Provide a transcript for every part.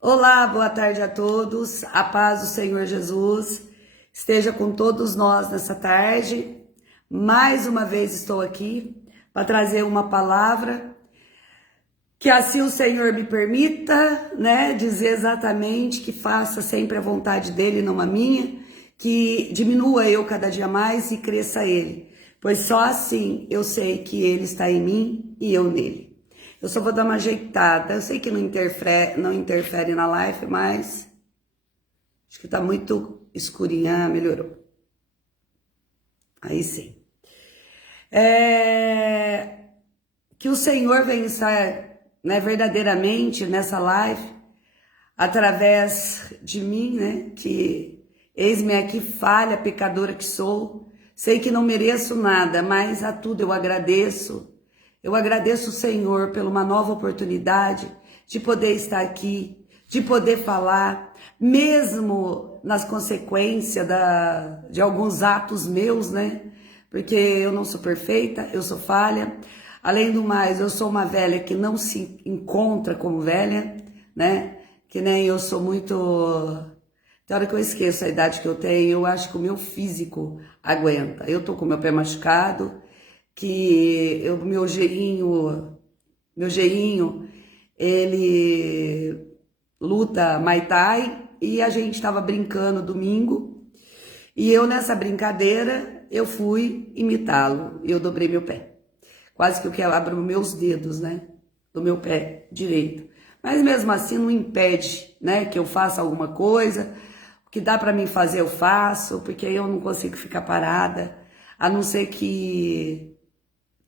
Olá, boa tarde a todos. A paz do Senhor Jesus esteja com todos nós nessa tarde. Mais uma vez estou aqui para trazer uma palavra que assim o Senhor me permita, dizer exatamente que faça sempre a vontade dele, não a minha, que diminua eu cada dia mais e cresça ele, pois só assim eu sei que ele está em mim e eu nele. Eu só vou dar uma ajeitada. Eu sei que não interfere na live, mas acho que tá muito escurinha. Melhorou. Aí sim. Que o Senhor venha estar, verdadeiramente nessa live, através de mim, que eis-me aqui falha, pecadora que sou. Sei que não mereço nada, mas a tudo eu agradeço. Eu agradeço o Senhor por uma nova oportunidade de poder estar aqui, de poder falar, mesmo nas consequências de alguns atos meus, Porque eu não sou perfeita, eu sou falha. Além do mais, eu sou uma velha que não se encontra como velha, Que nem eu sou muito... Tem hora que eu esqueço a idade que eu tenho, eu acho que o meu físico aguenta. Eu tô com o meu pé machucado, que meu geinho, ele luta Muay Thai e a gente estava brincando domingo e eu nessa brincadeira eu fui imitá-lo e eu dobrei meu pé. Quase que eu quebro meus dedos, do meu pé direito. Mas mesmo assim não impede, que eu faça alguma coisa. O que dá para mim fazer eu faço, porque eu não consigo ficar parada, a não ser que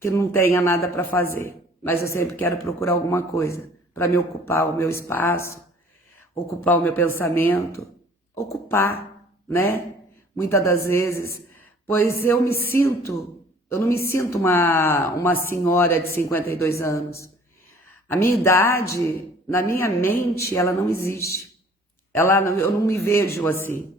não tenha nada para fazer, mas eu sempre quero procurar alguma coisa para me ocupar o meu espaço, ocupar o meu pensamento, ocupar, Muitas das vezes, pois eu não me sinto uma senhora de 52 anos. A minha idade, na minha mente, ela não existe. Eu não me vejo assim.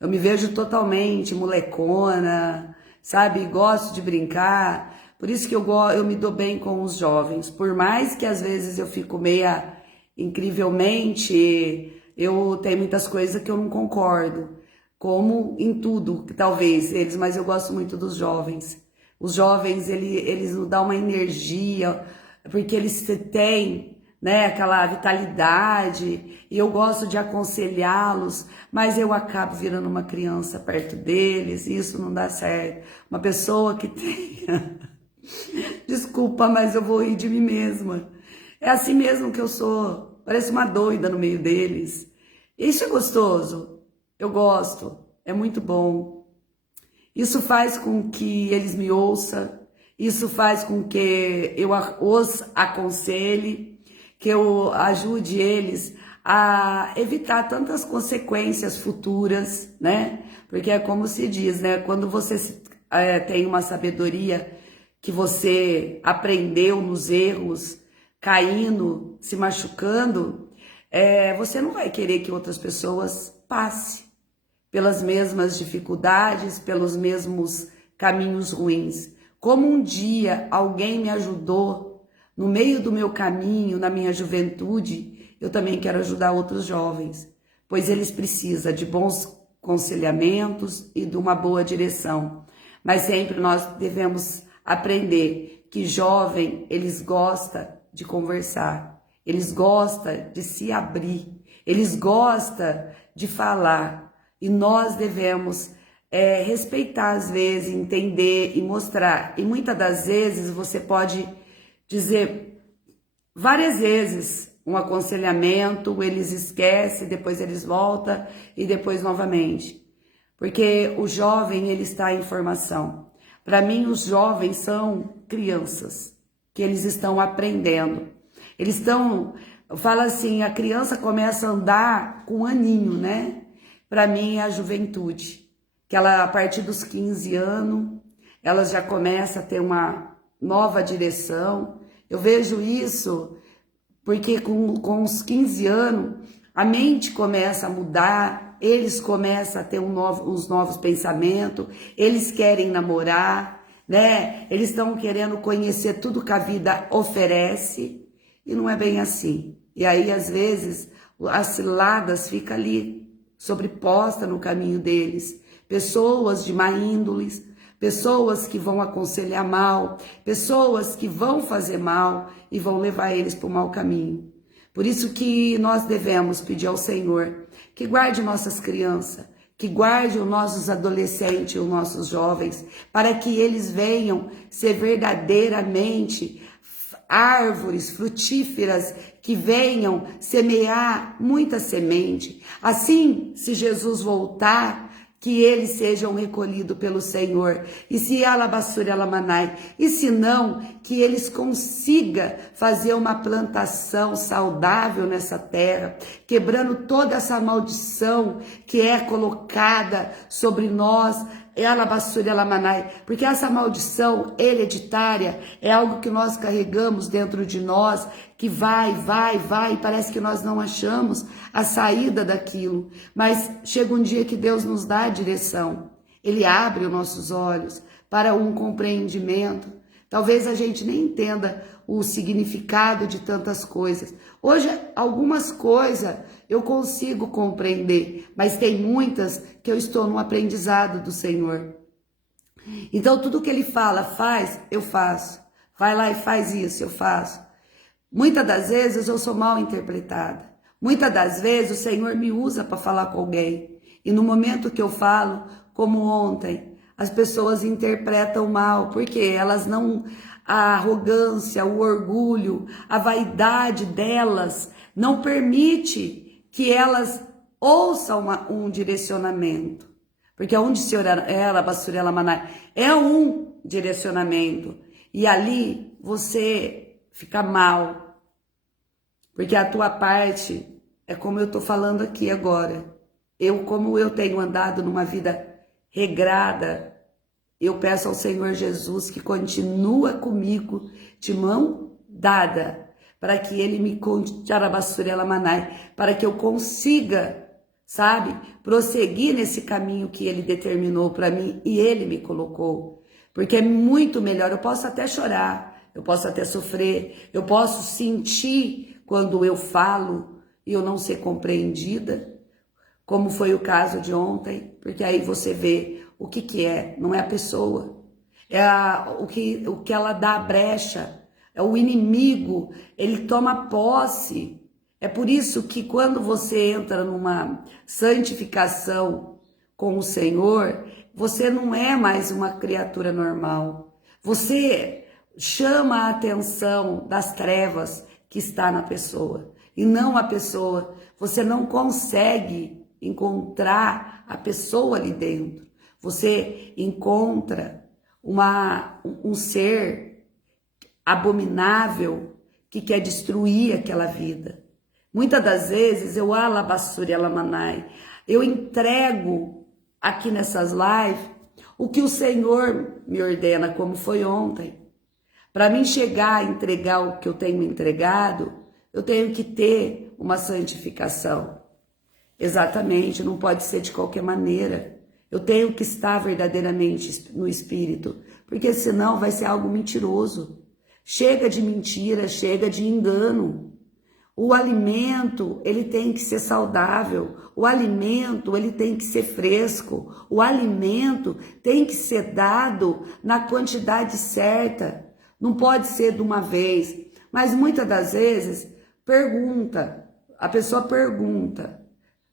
Eu me vejo totalmente molecona, sabe? Gosto de brincar. Por isso que eu me dou bem com os jovens. Por mais que às vezes eu fico meia incrivelmente, eu tenho muitas coisas que eu não concordo. Como em tudo, que talvez eles, mas eu gosto muito dos jovens. Os jovens, eles nos dão uma energia, porque eles têm, aquela vitalidade, e eu gosto de aconselhá-los, mas eu acabo virando uma criança perto deles, e isso não dá certo. Uma pessoa que tenha... Desculpa, mas eu vou rir de mim mesma. É assim mesmo que eu sou, parece uma doida no meio deles. Isso é gostoso, eu gosto, é muito bom. Isso faz com que eles me ouçam, isso faz com que eu os aconselhe, que eu ajude eles a evitar tantas consequências futuras, Porque é como se diz, quando você tem uma sabedoria que você aprendeu nos erros, caindo, se machucando, você não vai querer que outras pessoas passem pelas mesmas dificuldades, pelos mesmos caminhos ruins. Como um dia alguém me ajudou no meio do meu caminho, na minha juventude, eu também quero ajudar outros jovens, pois eles precisam de bons aconselhamentos e de uma boa direção. Mas sempre nós devemos aprender que jovem, eles gostam de conversar, eles gostam de se abrir, eles gostam de falar. E nós devemos respeitar às vezes, entender e mostrar. E muitas das vezes você pode dizer várias vezes um aconselhamento, eles esquecem, depois eles voltam e depois novamente. Porque o jovem, ele está em formação. Para mim, os jovens são crianças, que eles estão aprendendo. Eles estão, fala assim, a criança começa a andar com um aninho, Para mim, é a juventude, que ela, a partir dos 15 anos, ela já começa a ter uma nova direção. Eu vejo isso porque com os 15 anos, a mente começa a mudar, eles começam a ter uns novos pensamentos, eles querem namorar, Eles estão querendo conhecer tudo que a vida oferece, e não é bem assim. E aí, às vezes, as ciladas ficam ali sobrepostas no caminho deles. Pessoas de má índole, pessoas que vão aconselhar mal, pessoas que vão fazer mal e vão levar eles para o mau caminho. Por isso que nós devemos pedir ao Senhor que guarde nossas crianças, que guarde os nossos adolescentes, os nossos jovens, para que eles venham ser verdadeiramente árvores frutíferas, que venham semear muita semente. Assim, se Jesus voltar, que eles sejam recolhidos pelo Senhor, e se alabassure alamanai, e se não, que eles consigam fazer uma plantação saudável nessa terra, quebrando toda essa maldição que é colocada sobre nós, alabassure alamanai, porque essa maldição hereditária é algo que nós carregamos dentro de nós, que vai, parece que nós não achamos a saída daquilo, mas chega um dia que Deus nos dá a direção, Ele abre os nossos olhos para um compreendimento. Talvez a gente nem entenda o significado de tantas coisas. Hoje, algumas coisas eu consigo compreender, mas tem muitas que eu estou no aprendizado do Senhor. Então, tudo que Ele fala, faz, eu faço. Vai lá e faz isso, eu faço. Muitas das vezes eu sou mal interpretada. Muitas das vezes o Senhor me usa para falar com alguém. E no momento que eu falo, como ontem, as pessoas interpretam mal, porque elas não... A arrogância, o orgulho, a vaidade delas não permite que elas ouçam um direcionamento. Porque onde se ela, bassurela manai, é um direcionamento. E ali você fica mal. Porque a tua parte é como eu estou falando aqui agora. Como eu tenho andado numa vida regrada, eu peço ao Senhor Jesus que continua comigo de mão dada, para que Ele me para que eu consiga, sabe, prosseguir nesse caminho que Ele determinou para mim e Ele me colocou. Porque é muito melhor, eu posso até chorar, eu posso até sofrer, eu posso sentir quando eu falo e eu não ser compreendida, como foi o caso de ontem, porque aí você vê o que é, não é a pessoa, é o que ela dá a brecha, é o inimigo, ele toma posse. É por isso que quando você entra numa santificação com o Senhor, você não é mais uma criatura normal, você chama a atenção das trevas que está na pessoa, e não a pessoa. Você não consegue encontrar a pessoa ali dentro. Você encontra um ser abominável que quer destruir aquela vida. Muitas das vezes eu alabassuri alamanai, eu entrego aqui nessas lives o que o Senhor me ordena, como foi ontem. Para mim chegar a entregar o que eu tenho entregado, eu tenho que ter uma santificação. Exatamente, não pode ser de qualquer maneira. Eu tenho que estar verdadeiramente no Espírito, porque senão vai ser algo mentiroso. Chega de mentira, chega de engano. O alimento, ele tem que ser saudável. O alimento, ele tem que ser fresco. O alimento tem que ser dado na quantidade certa. Não pode ser de uma vez. Mas muitas das vezes, a pessoa pergunta.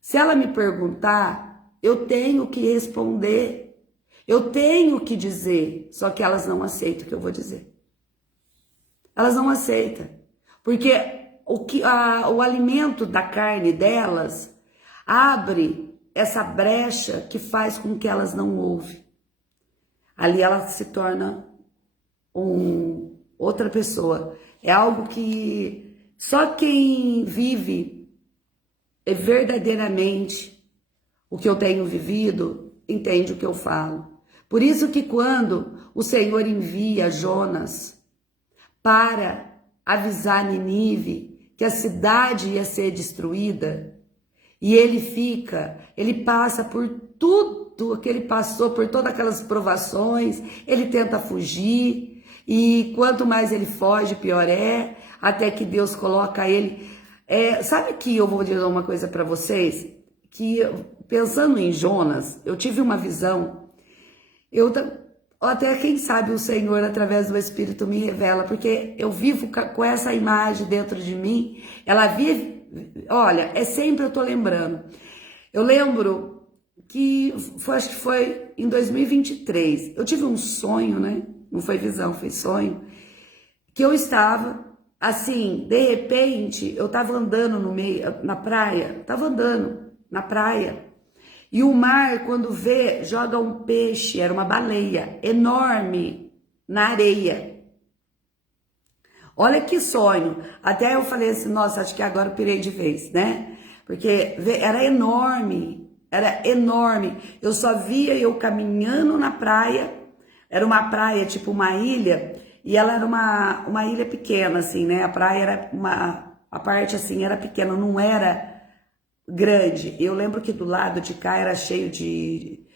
Se ela me perguntar, eu tenho que responder, eu tenho que dizer, só que elas não aceitam o que eu vou dizer. Elas não aceitam, porque o alimento da carne delas abre essa brecha que faz com que elas não ouvem. Ali ela se torna outra pessoa. É algo que só quem vive verdadeiramente o que eu tenho vivido, entende o que eu falo. Por isso que quando o Senhor envia Jonas para avisar Nínive que a cidade ia ser destruída, e ele passa por tudo que ele passou, por todas aquelas provações, ele tenta fugir, e quanto mais ele foge, pior é, até que Deus coloca ele Sabe que eu vou dizer uma coisa para vocês? Que pensando em Jonas, eu tive uma visão, até quem sabe o Senhor através do Espírito me revela, porque eu vivo com essa imagem dentro de mim, ela vive, olha, sempre eu tô lembrando. Eu lembro que acho que foi em 2023, eu tive um sonho, né? Não foi visão, foi sonho, que eu estava assim, de repente, eu tava andando na praia, e o mar, quando vê, joga um peixe, era uma baleia enorme na areia. Olha que sonho. Até eu falei assim, nossa, acho que agora eu pirei de vez, né? Porque era enorme, era enorme. Eu só via eu caminhando na praia, era uma praia, tipo uma ilha, e ela era uma ilha pequena, assim, né? A praia era a parte assim, era pequena, não era grande. Eu lembro que do lado de cá era cheio de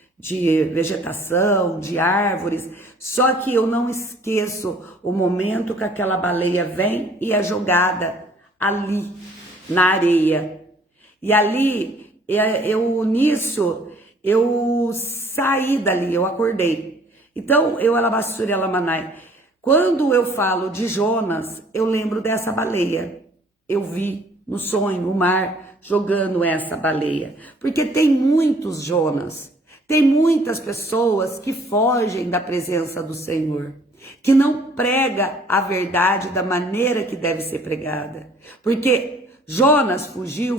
vegetação, de árvores, só que eu não esqueço o momento que aquela baleia vem e é jogada ali, na areia. E ali, eu saí dali, eu acordei. Então, eu alabassuri alamanai. Quando eu falo de Jonas, eu lembro dessa baleia. Eu vi no sonho o mar jogando essa baleia. Porque tem muitos Jonas, tem muitas pessoas que fogem da presença do Senhor, que não prega a verdade da maneira que deve ser pregada. Porque Jonas fugiu,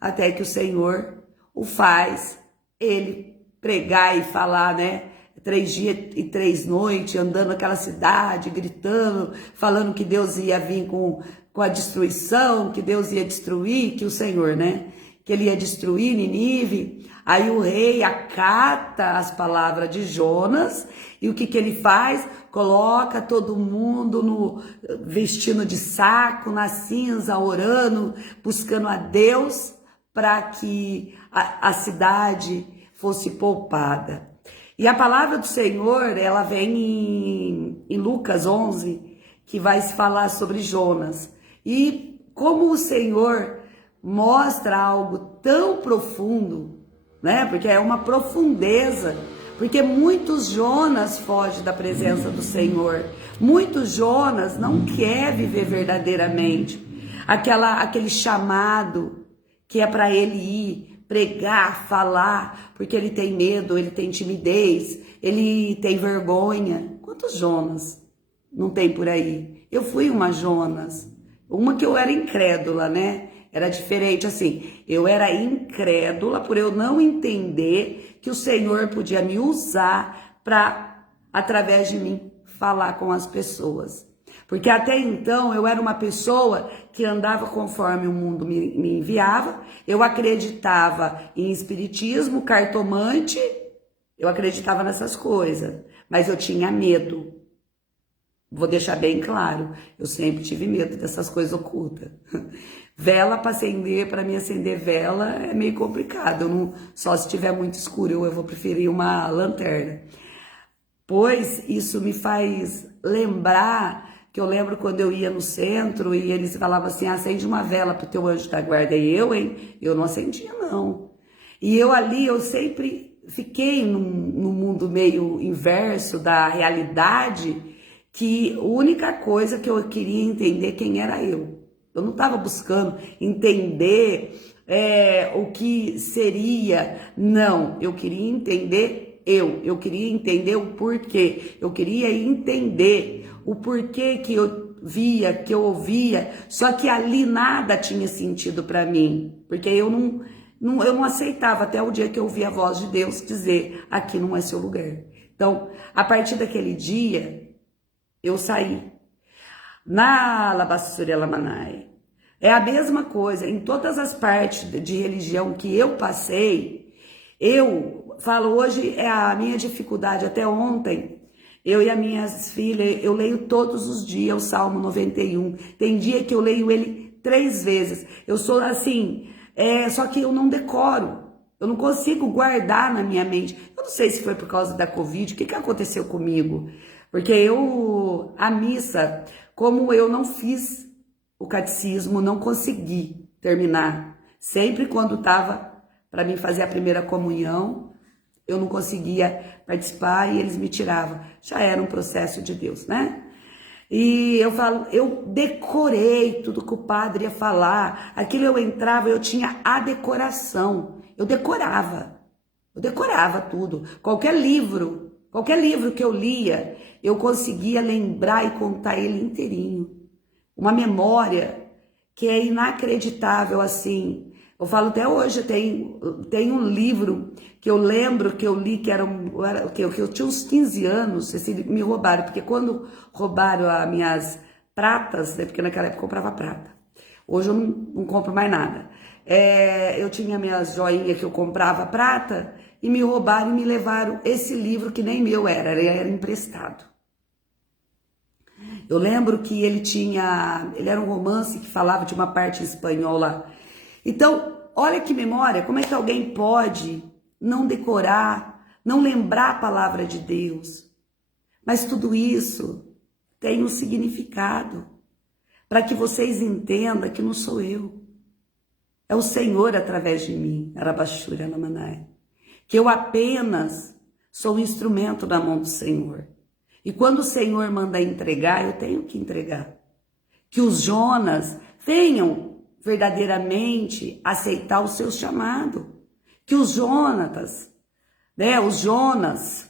até que o Senhor o faz ele pregar e falar, né? 3 dias e 3 noites, andando naquela cidade, gritando, falando que Deus ia vir com a destruição, que Deus ia destruir, que o Senhor, né? Que ele ia destruir Nínive. Aí o rei acata as palavras de Jonas, e o que ele faz? Coloca todo mundo vestindo de saco, na cinza, orando, buscando a Deus para que a cidade fosse poupada. E a palavra do Senhor, ela vem em Lucas 11, que vai se falar sobre Jonas. E como o Senhor mostra algo tão profundo, né? Porque é uma profundeza. Porque muitos Jonas fogem da presença do Senhor. Muitos Jonas não quer viver verdadeiramente aquele chamado que é para ele ir pregar, falar, porque ele tem medo, ele tem timidez, ele tem vergonha. Quantos Jonas não tem por aí? Eu fui uma Jonas, uma que eu era incrédula, né? Era diferente assim, eu era incrédula por eu não entender que o Senhor podia me usar para, através de mim, falar com as pessoas. Porque até então eu era uma pessoa que andava conforme o mundo me enviava, eu acreditava em espiritismo, cartomante, eu acreditava nessas coisas, mas eu tinha medo. Vou deixar bem claro, eu sempre tive medo dessas coisas ocultas. Vela para acender, para mim acender vela é meio complicado, só se estiver muito escuro, eu vou preferir uma lanterna. Pois isso me faz lembrar que eu lembro quando eu ia no centro e eles falavam assim, acende uma vela pro teu anjo da guarda. E eu não acendia não. E eu ali, eu sempre fiquei num mundo meio inverso da realidade, que a única coisa que eu queria entender quem era eu. Eu não estava buscando entender o que seria, não. Eu queria entender eu queria entender o porquê. Eu queria entender o porquê que eu via, que eu ouvia, só que ali nada tinha sentido para mim, porque eu não aceitava até o dia que eu ouvi a voz de Deus dizer, aqui não é seu lugar. Então, a partir daquele dia, eu saí. Na Alabassuri Lamanai, é a mesma coisa, em todas as partes de religião que eu passei, eu falo, hoje é a minha dificuldade, até ontem, eu e as minhas filhas, eu leio todos os dias o Salmo 91. Tem dia que eu leio ele 3 vezes. Eu sou assim, só que eu não decoro. Eu não consigo guardar na minha mente. Eu não sei se foi por causa da Covid, o que aconteceu comigo? Porque a missa, como eu não fiz o catecismo, não consegui terminar. Sempre quando estava para mim fazer a primeira comunhão, eu não conseguia participar e eles me tiravam. Já era um processo de Deus, né? E eu falo, eu decorei tudo que o padre ia falar. Aquilo eu entrava, eu tinha a decoração. Eu decorava tudo. Qualquer livro que eu lia, eu conseguia lembrar e contar ele inteirinho. Uma memória que é inacreditável, assim. Eu falo até hoje, tem um livro que eu lembro que eu li, que eu tinha uns 15 anos, me roubaram, porque quando roubaram as minhas pratas, né, porque naquela época eu comprava prata, hoje eu não compro mais nada, eu tinha minhas joinhas que eu comprava prata, e me roubaram e me levaram esse livro que nem meu era emprestado. Eu lembro que ele era um romance que falava de uma parte espanhola. Então, olha que memória, como é que alguém pode não decorar, não lembrar a palavra de Deus? Mas tudo isso tem um significado, para que vocês entendam que não sou eu. É o Senhor através de mim, Arabachura Lamanai. Que eu apenas sou um instrumento na mão do Senhor. E quando o Senhor manda entregar, eu tenho que entregar. Que os Jonas venham verdadeiramente aceitar o seu chamado. Que os Jonatas, né, os Jonas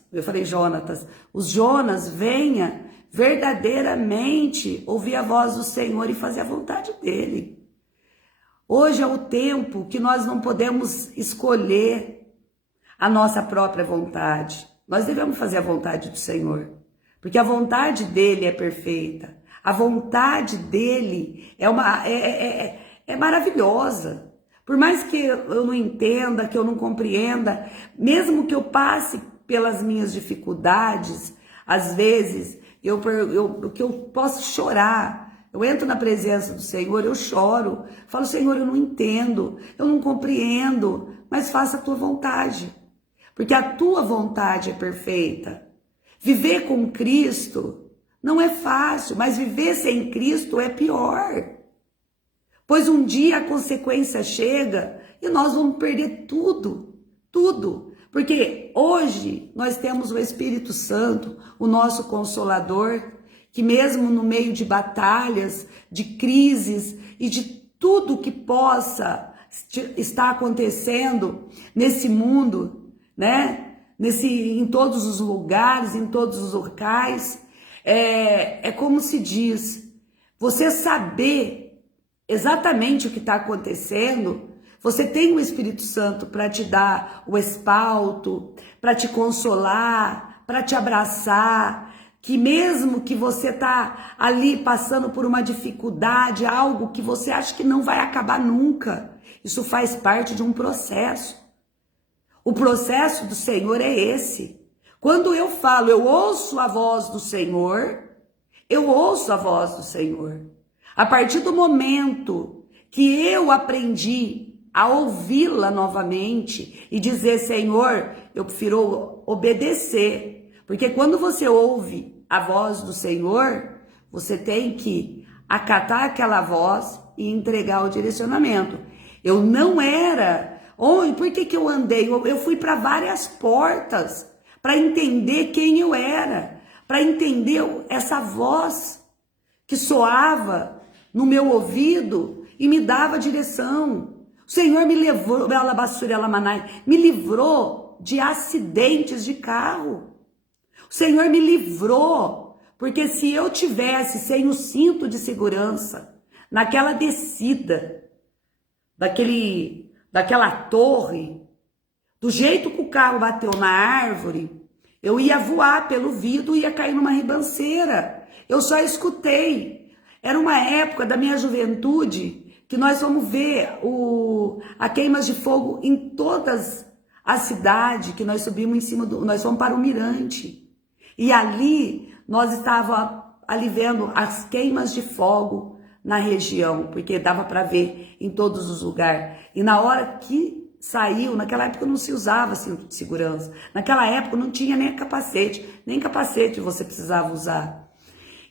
venham verdadeiramente ouvir a voz do Senhor e fazer a vontade dele. Hoje é o tempo que nós não podemos escolher a nossa própria vontade. Nós devemos fazer a vontade do Senhor, porque a vontade dele é perfeita. A vontade dele é maravilhosa. Por mais que eu não entenda, que eu não compreenda, mesmo que eu passe pelas minhas dificuldades, às vezes que eu posso chorar. Eu entro na presença do Senhor, eu choro. Falo, Senhor, eu não entendo, eu não compreendo, mas faça a tua vontade. Porque a tua vontade é perfeita. Viver com Cristo não é fácil, mas viver sem Cristo é pior. Pois um dia a consequência chega e nós vamos perder tudo, tudo. Porque hoje nós temos o Espírito Santo, o nosso Consolador, que mesmo no meio de batalhas, de crises e de tudo que possa estar acontecendo nesse mundo, né? Em todos os lugares, em todos os locais, é como se diz, você saber exatamente o que está acontecendo, você tem o Espírito Santo para te dar o espalto, para te consolar, para te abraçar, que mesmo que você está ali passando por uma dificuldade, algo que você acha que não vai acabar nunca, isso faz parte de um processo. O processo do Senhor é esse. Quando eu falo, eu ouço a voz do Senhor, eu ouço a voz do Senhor. A partir do momento que eu aprendi a ouvi-la novamente e dizer, Senhor, eu prefiro obedecer. Porque quando você ouve a voz do Senhor, você tem que acatar aquela voz e entregar o direcionamento. Eu não era... por que eu andei? Eu fui para várias portas para entender quem eu era, para entender essa voz que soava no meu ouvido e me dava direção. O Senhor me levou, me livrou de acidentes de carro. O Senhor me livrou, porque se eu tivesse sem o cinto de segurança, naquela descida, daquela torre, do jeito que o carro bateu na árvore, eu ia voar pelo vidro e ia cair numa ribanceira. Eu só escutei. Era uma época da minha juventude que nós vamos ver a queimas de fogo em todas as cidades, que nós subimos em cima nós fomos para o Mirante. E ali nós estávamos ali vendo as queimas de fogo na região, porque dava para ver em todos os lugares. E na hora que saiu, naquela época não se usava cinto de segurança. Naquela época não tinha nem capacete você precisava usar.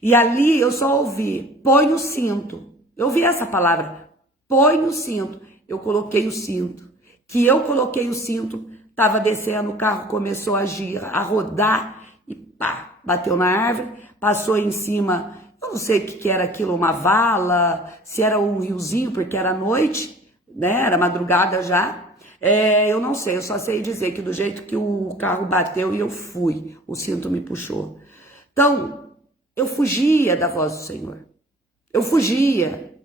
E ali eu só ouvi, põe o cinto. Eu vi essa palavra, põe o cinto. Eu coloquei o cinto. Que eu coloquei o cinto, tava descendo, o carro começou a girar, a rodar e pá, bateu na árvore, passou em cima, eu não sei o que era aquilo, uma vala, se era um riozinho, porque era noite, né, era madrugada já. Eu não sei, eu só sei dizer que do jeito que o carro bateu e eu fui, o cinto me puxou. Então, eu fugia da voz do Senhor. Eu fugia.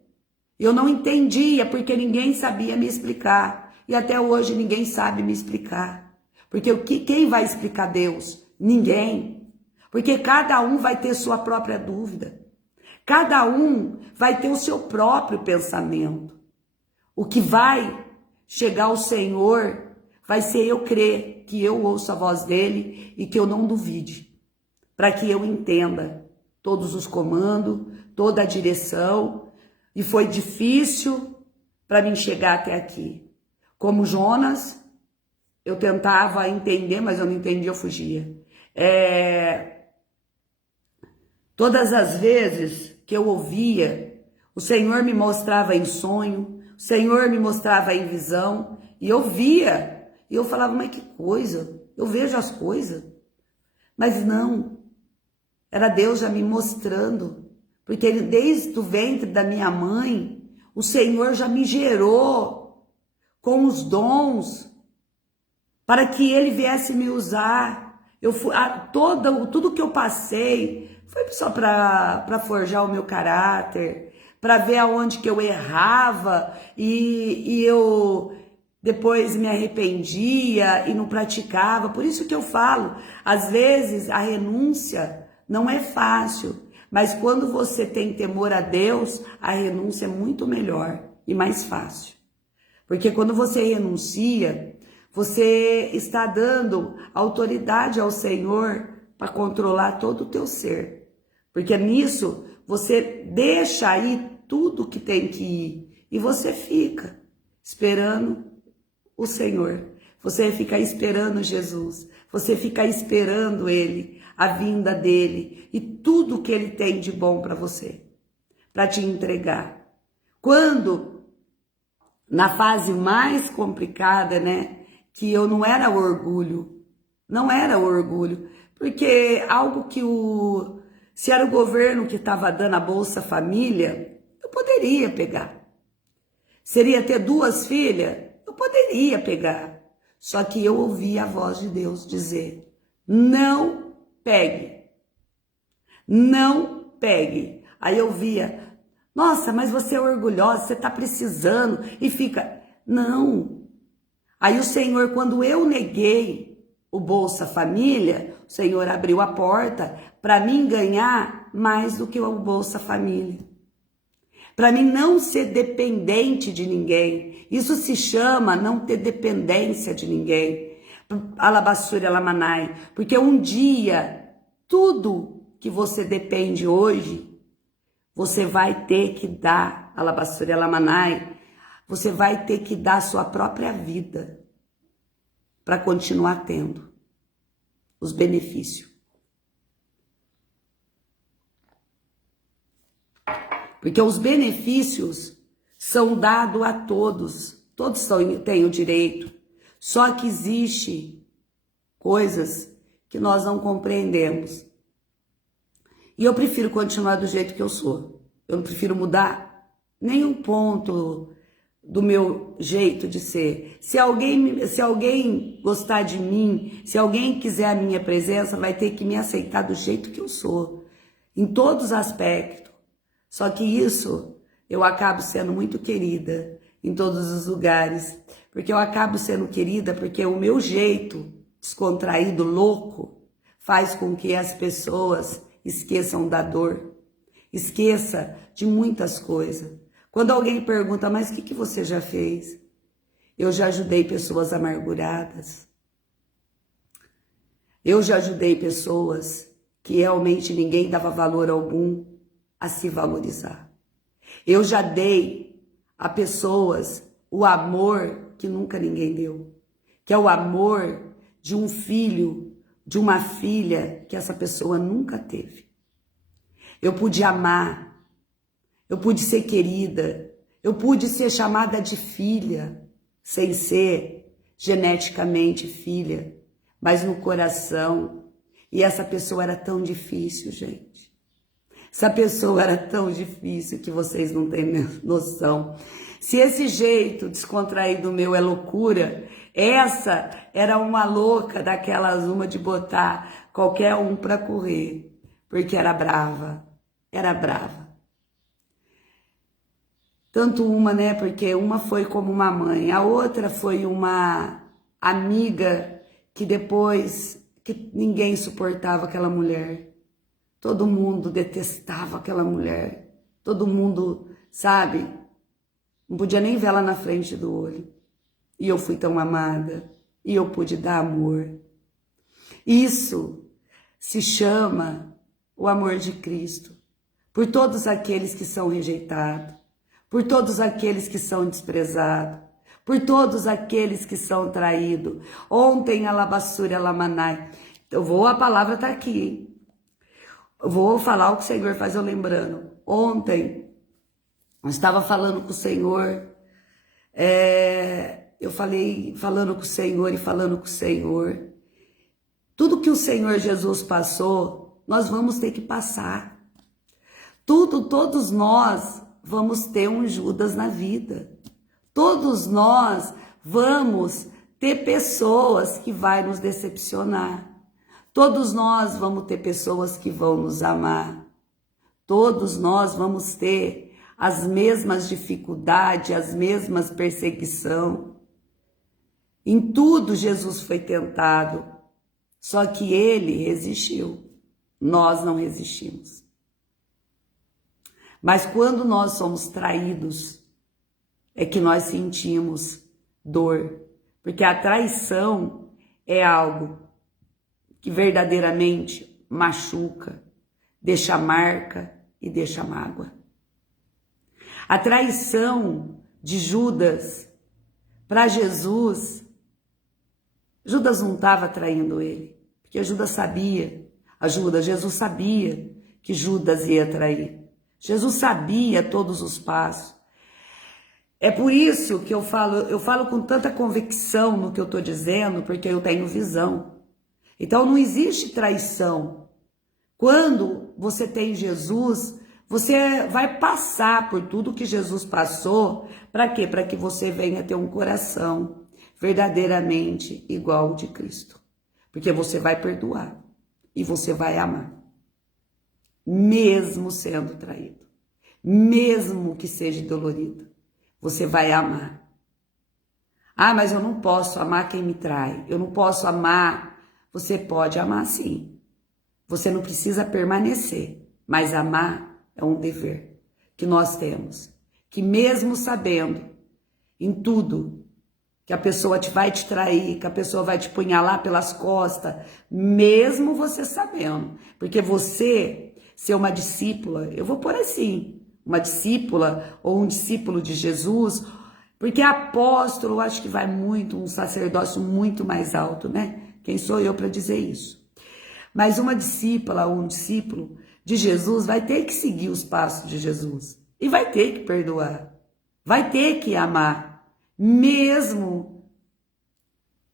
Eu não entendia porque ninguém sabia me explicar. E até hoje ninguém sabe me explicar. Porque quem vai explicar Deus? Ninguém. Porque cada um vai ter sua própria dúvida. Cada um vai ter o seu próprio pensamento. O que vai chegar ao Senhor vai ser eu crer que eu ouço a voz dele e que eu não duvide. Para que eu entenda todos os comandos, toda a direção. E foi difícil para mim chegar até aqui. Como Jonas, eu tentava entender, mas eu não entendia, eu fugia. Todas as vezes que eu ouvia, o Senhor me mostrava em sonho, o Senhor me mostrava em visão, e eu via, e eu falava, mas que coisa, eu vejo as coisas. Mas não, era Deus já me mostrando, porque ele, desde o ventre da minha mãe, o Senhor já me gerou com os dons, para que ele viesse me usar. Tudo que eu passei foi só para forjar o meu caráter, para ver aonde que eu errava e eu depois me arrependia e não praticava. Por isso que eu falo, às vezes a renúncia não é fácil, mas quando você tem temor a Deus, a renúncia é muito melhor e mais fácil. Porque quando você renuncia, você está dando autoridade ao Senhor para controlar todo o teu ser. Porque nisso você deixa aí tudo que tem que ir e você fica esperando o Senhor. Você fica esperando Jesus. Você fica esperando Ele, a vinda dEle e tudo que Ele tem de bom para você, para te entregar. Quando na fase mais complicada, né, que eu não era orgulho, porque algo que se era o governo que estava dando a Bolsa Família, eu poderia pegar. Seria ter 2 filhas, eu poderia pegar. Só que eu ouvi a voz de Deus dizer, não pegue, não pegue. Aí eu via, nossa, mas você é orgulhosa, você está precisando, e fica, não. Aí o Senhor, quando eu neguei o Bolsa Família, o Senhor abriu a porta para mim ganhar mais do que o Bolsa Família. Para mim não ser dependente de ninguém. Isso se chama não ter dependência de ninguém. Alabassuri alamanai. Porque um dia, tudo que você depende hoje, você vai ter que dar, alabassuri alamanai, você vai ter que dar a sua própria vida para continuar tendo os benefícios. Porque os benefícios são dados a todos. Todos têm o direito. Só que existe coisas que nós não compreendemos. E eu prefiro continuar do jeito que eu sou. Eu não prefiro mudar nenhum ponto do meu jeito de ser. Se alguém gostar de mim, se alguém quiser a minha presença, vai ter que me aceitar do jeito que eu sou. Em todos os aspectos. Só que isso, eu acabo sendo muito querida em todos os lugares. Porque eu acabo sendo querida porque o meu jeito descontraído, louco, faz com que as pessoas esqueçam da dor. Esqueça de muitas coisas. Quando alguém pergunta, mas o que você já fez? Eu já ajudei pessoas amarguradas. Eu já ajudei pessoas que realmente ninguém dava valor algum a se valorizar. Eu já dei a pessoas o amor que nunca ninguém deu, que é o amor de um filho, de uma filha que essa pessoa nunca teve. Eu pude amar, eu pude ser querida, eu pude ser chamada de filha, sem ser geneticamente filha, mas no coração. E essa pessoa era tão difícil, gente. Essa pessoa era tão difícil que vocês não têm noção. Se esse jeito descontraído meu é loucura, essa era uma louca daquelas uma de botar qualquer um para correr, porque era brava, era brava. Tanto uma, né, porque uma foi como uma mãe, a outra foi uma amiga que depois, que ninguém suportava aquela mulher. Todo mundo detestava aquela mulher. Todo mundo, sabe, não podia nem ver ela na frente do olho. E eu fui tão amada, e eu pude dar amor. Isso se chama o amor de Cristo, por todos aqueles que são rejeitados, por todos aqueles que são desprezados, por todos aqueles que são traídos. Ontem, a Labassúria Lamanai, a palavra está aqui, hein? Eu vou falar o que o Senhor faz eu lembrando. Ontem, eu estava falando com o Senhor, eu falei, falando com o Senhor e falando com o Senhor. Tudo que o Senhor Jesus passou, nós vamos ter que passar. Todos nós vamos ter um Judas na vida. Todos nós vamos ter pessoas que vai nos decepcionar. Todos nós vamos ter pessoas que vão nos amar. Todos nós vamos ter as mesmas dificuldades, as mesmas perseguições. Em tudo Jesus foi tentado, só que ele resistiu. Nós não resistimos. Mas quando nós somos traídos, é que nós sentimos dor. Porque a traição é algo que verdadeiramente machuca, deixa marca e deixa mágoa. A traição de Judas para Jesus, Judas não estava traindo ele, porque Jesus sabia que Judas ia trair. Jesus sabia todos os passos. É por isso que eu falo com tanta convicção no que eu estou dizendo, porque eu tenho visão. Então não existe traição. Quando você tem Jesus, você vai passar por tudo que Jesus passou. Para quê? Para que você venha ter um coração verdadeiramente igual ao de Cristo. Porque você vai perdoar e você vai amar. Mesmo sendo traído. Mesmo que seja dolorido. Você vai amar. Ah, mas eu não posso amar quem me trai. Eu não posso amar. Você pode amar sim. Você não precisa permanecer. Mas amar é um dever que nós temos. Que mesmo sabendo em tudo que a pessoa vai te trair, que a pessoa vai te punhalar pelas costas, mesmo você sabendo. Porque você ser uma discípula, eu vou pôr assim, uma discípula ou um discípulo de Jesus, porque apóstolo, eu acho que vai muito, um sacerdócio muito mais alto, né? Quem sou eu para dizer isso? Mas uma discípula ou um discípulo de Jesus vai ter que seguir os passos de Jesus. E vai ter que perdoar. Vai ter que amar. Mesmo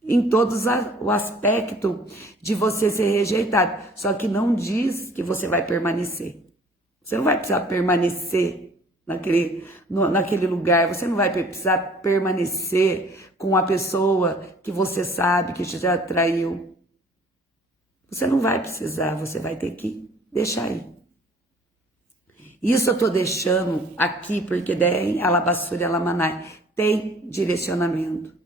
em todos o aspecto de você ser rejeitado. Só que não diz que você vai permanecer. Você não vai precisar permanecer naquele lugar. Você não vai precisar permanecer com a pessoa que você sabe que te já traiu. Você não vai precisar, você vai ter que deixar aí. Isso eu tô deixando aqui porque daí a Labassúria Lamanai tem direcionamento.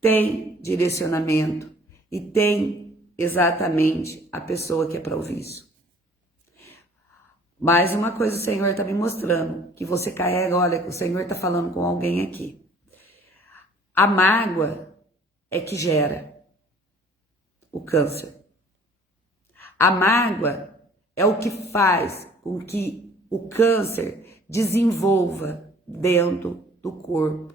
Tem direcionamento e tem exatamente a pessoa que é para ouvir isso. Mais uma coisa o Senhor está me mostrando, que você carrega, olha, o Senhor está falando com alguém aqui. A mágoa é que gera o câncer. A mágoa é o que faz com que o câncer desenvolva dentro do corpo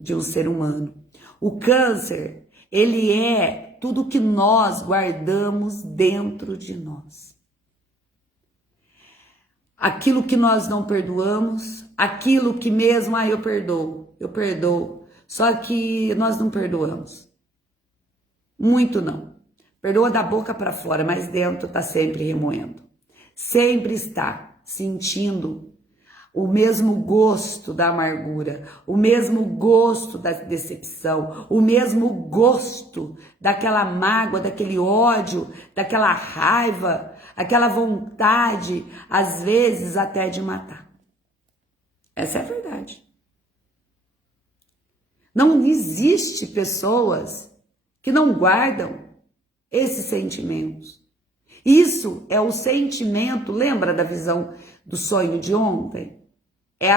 de um ser humano. O câncer, ele é tudo que nós guardamos dentro de nós. aquilo que nós não perdoamos, aquilo que mesmo, eu perdoo, só que nós não perdoamos. Muito não. Perdoa da boca para fora, mas dentro tá sempre remoendo. Sempre está sentindo o mesmo gosto da amargura, o mesmo gosto da decepção, o mesmo gosto daquela mágoa, daquele ódio, daquela raiva, aquela vontade, às vezes até de matar. Essa é a verdade. Não existe pessoas que não guardam esses sentimentos. Isso é o sentimento, lembra da visão do sonho de ontem? É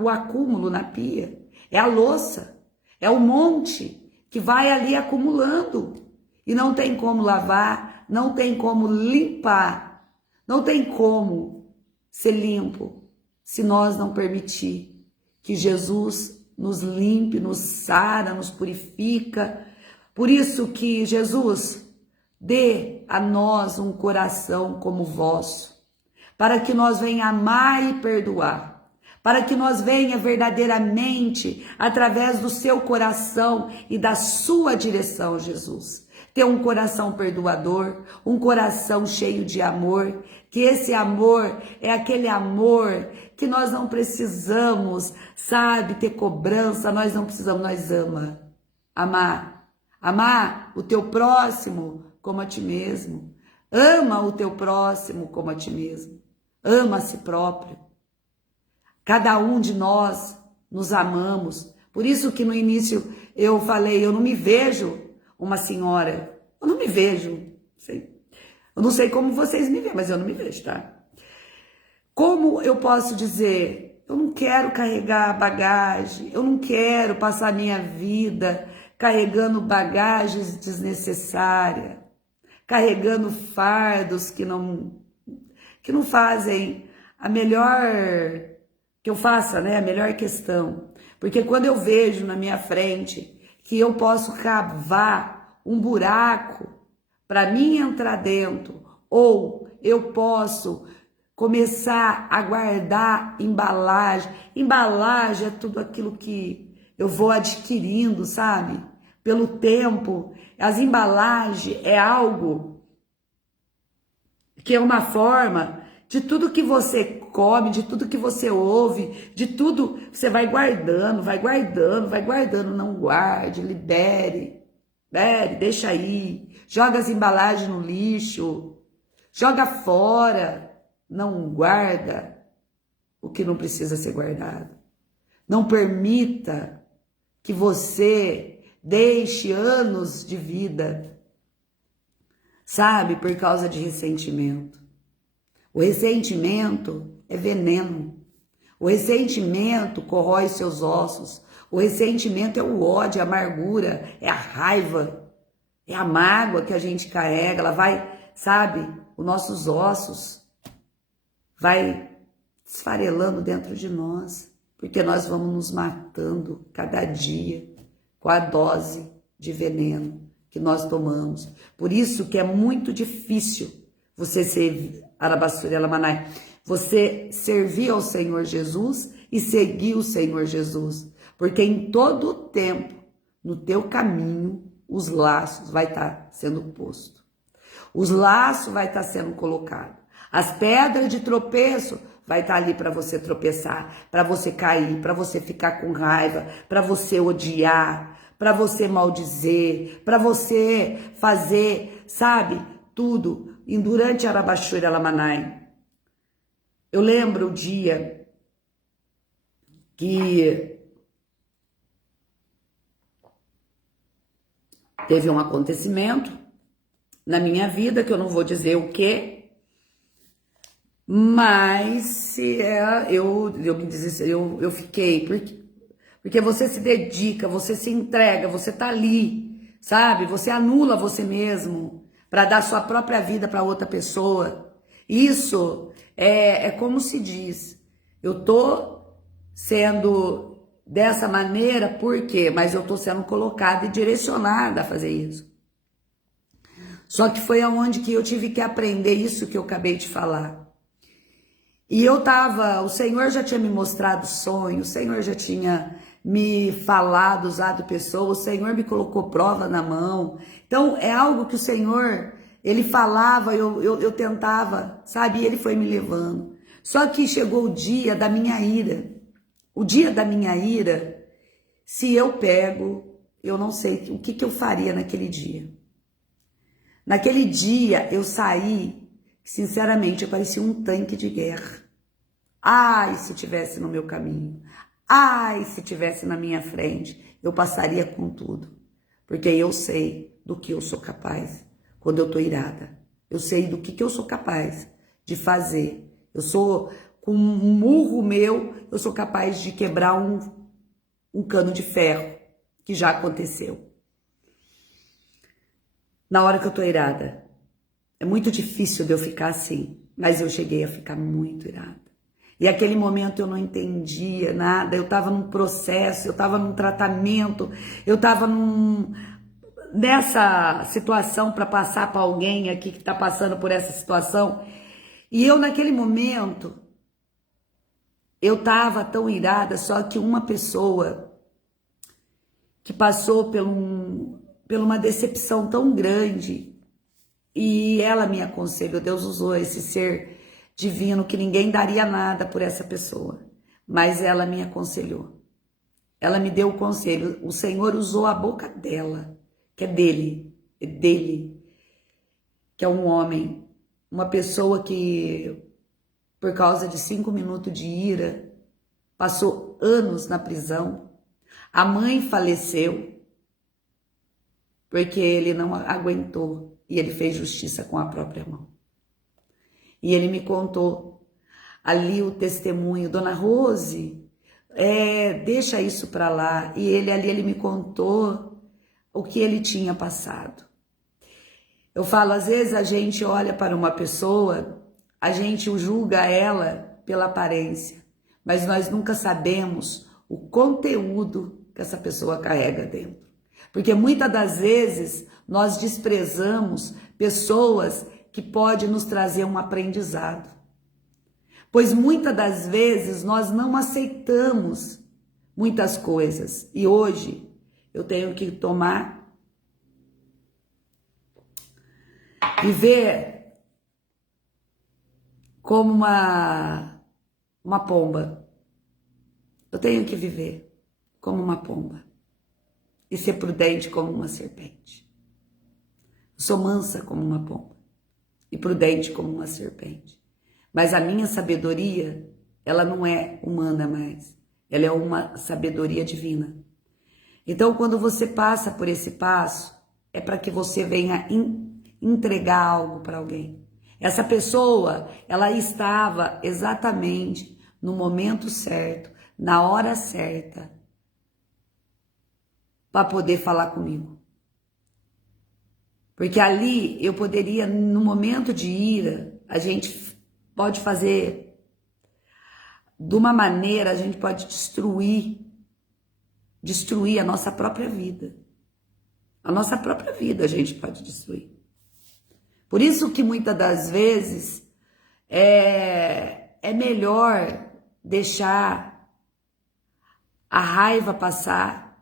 o acúmulo na pia, é a louça, é o monte que vai ali acumulando e não tem como lavar, não tem como limpar, não tem como ser limpo se nós não permitir que Jesus nos limpe, nos sara, nos purifica. Por isso que Jesus dê a nós um coração como o vosso, para que nós venha amar e perdoar, para que nós venha verdadeiramente, através do seu coração e da sua direção, Jesus, ter um coração perdoador, um coração cheio de amor, que esse amor é aquele amor que nós não precisamos, sabe, ter cobrança, nós não precisamos, nós amar o teu próximo como a ti mesmo, ama o teu próximo como a ti mesmo, ama a si próprio. Cada um de nós nos amamos. Por isso que no início eu falei, eu não me vejo uma senhora. Eu não me vejo. Eu não sei como vocês me veem, mas eu não me vejo, tá? Como eu posso dizer, eu não quero carregar bagagem, eu não quero passar minha vida carregando bagagens desnecessárias, carregando fardos que não fazem a melhor... que eu faça, né, a melhor questão. Porque quando eu vejo na minha frente que eu posso cavar um buraco para mim entrar dentro, ou eu posso começar a guardar embalagem. Embalagem é tudo aquilo que eu vou adquirindo, sabe? Pelo tempo. As embalagens é algo que é uma forma de tudo que você come, de tudo que você ouve, de tudo, você vai guardando, não guarde, libere, deixa aí, joga as embalagens no lixo, joga fora, não guarda o que não precisa ser guardado. Não permita que você deixe anos de vida, sabe, por causa de ressentimento. O ressentimento é veneno. O ressentimento corrói seus ossos. O ressentimento é o ódio, a amargura, é a raiva, é a mágoa que a gente carrega. Ela vai, sabe, os nossos ossos vai esfarelando dentro de nós, porque nós vamos nos matando cada dia com a dose de veneno que nós tomamos. Por isso que é muito difícil você ser você servir ao Senhor Jesus e seguir o Senhor Jesus, porque em todo o tempo, no teu caminho, os laços vai estar sendo posto, os laços vai estar sendo colocado, as pedras de tropeço vai estar ali para você tropeçar, para você cair, para você ficar com raiva, para você odiar, para você maldizer, para você fazer, sabe, tudo. E durante a Arabachura Lamanai, eu lembro o dia que teve um acontecimento na minha vida, que eu não vou dizer o quê, mas eu fiquei, porque você se dedica, você se entrega, você tá ali, sabe? Você anula você mesmo para dar sua própria vida para outra pessoa. Isso é como se diz, eu tô sendo dessa maneira, por quê? Mas eu tô sendo colocada e direcionada a fazer isso. Só que foi aonde que eu tive que aprender isso que eu acabei de falar. E o Senhor já tinha me mostrado sonhos, o Senhor já tinha me falado, usado pessoas, o Senhor me colocou prova na mão. Então, é algo que o Senhor, Ele falava, eu tentava, sabe? E Ele foi me levando. Só que chegou o dia da minha ira. O dia da minha ira, se eu pego, eu não sei o que eu faria naquele dia. Naquele dia, eu saí, sinceramente, eu parecia um tanque de guerra. Ai, se tivesse no meu caminho. Ai, se tivesse na minha frente, eu passaria com tudo. Porque eu sei do que eu sou capaz quando eu tô irada. Eu sei do que eu sou capaz de fazer. Eu sou, com um murro meu, eu sou capaz de quebrar um cano de ferro, que já aconteceu. Na hora que eu tô irada. É muito difícil de eu ficar assim, mas eu cheguei a ficar muito irada. E aquele momento eu não entendia nada, eu estava num processo, eu estava num tratamento, eu estava nessa situação para passar para alguém aqui que está passando por essa situação. E eu naquele momento, eu estava tão irada, só que uma pessoa que passou por uma decepção tão grande, e ela me aconselhou, Deus usou esse ser divino que ninguém daria nada por essa pessoa, mas ela me aconselhou. Ela me deu o conselho. O Senhor usou a boca dela, que é dele, que é um homem, uma pessoa que, por causa de 5 minutos de ira, passou anos na prisão. A mãe faleceu porque ele não aguentou e ele fez justiça com a própria mão. E ele me contou ali o testemunho, Dona Rose, deixa isso para lá. E ele me contou o que ele tinha passado. Eu falo, às vezes a gente olha para uma pessoa, a gente julga ela pela aparência, mas nós nunca sabemos o conteúdo que essa pessoa carrega dentro. Porque muitas das vezes nós desprezamos pessoas que podem nos trazer um aprendizado. Pois muitas das vezes nós não aceitamos muitas coisas. E hoje eu tenho que viver como uma pomba. Eu tenho que viver como uma pomba. E ser prudente como uma serpente. Eu sou mansa como uma pomba. E prudente como uma serpente. Mas a minha sabedoria, ela não é humana mais. Ela é uma sabedoria divina. Então, quando você passa por esse passo, é para que você venha entregar algo para alguém. Essa pessoa, ela estava exatamente no momento certo, na hora certa, para poder falar comigo. Porque ali eu poderia, no momento de ira, a gente pode fazer de uma maneira, a gente pode destruir a nossa própria vida. A nossa própria vida a gente pode destruir. Por isso que muitas das vezes é melhor deixar a raiva passar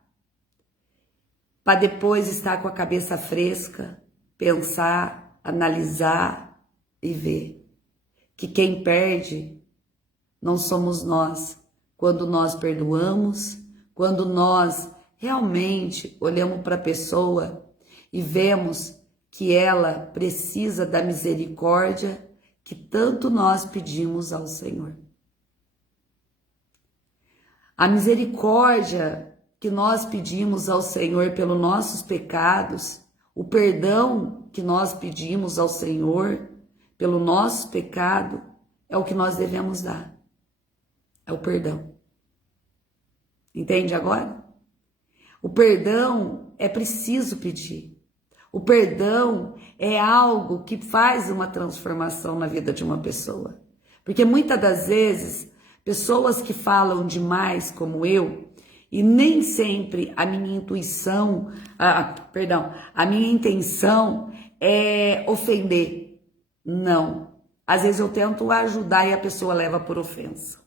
para depois estar com a cabeça fresca, pensar, analisar e ver que quem perde não somos nós. Quando nós perdoamos, quando nós realmente olhamos para a pessoa e vemos que ela precisa da misericórdia que tanto nós pedimos ao Senhor. A misericórdia que nós pedimos ao Senhor pelos nossos pecados, o perdão que nós pedimos ao Senhor pelo nosso pecado, é o que nós devemos dar. É o perdão. Entende agora? O perdão é preciso pedir. O perdão é algo que faz uma transformação na vida de uma pessoa. Porque muitas das vezes, pessoas que falam demais como eu, e nem sempre a minha intuição, a minha intenção é ofender. Não. Às vezes eu tento ajudar e a pessoa leva por ofensa.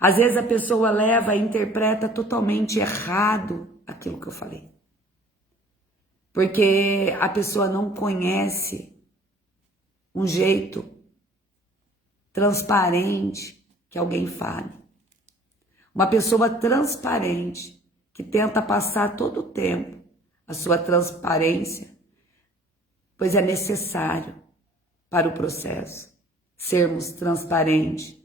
Às vezes a pessoa leva e interpreta totalmente errado aquilo que eu falei. Porque a pessoa não conhece um jeito transparente que alguém fale. Uma pessoa transparente que tenta passar todo o tempo a sua transparência, pois é necessário para o processo sermos transparentes.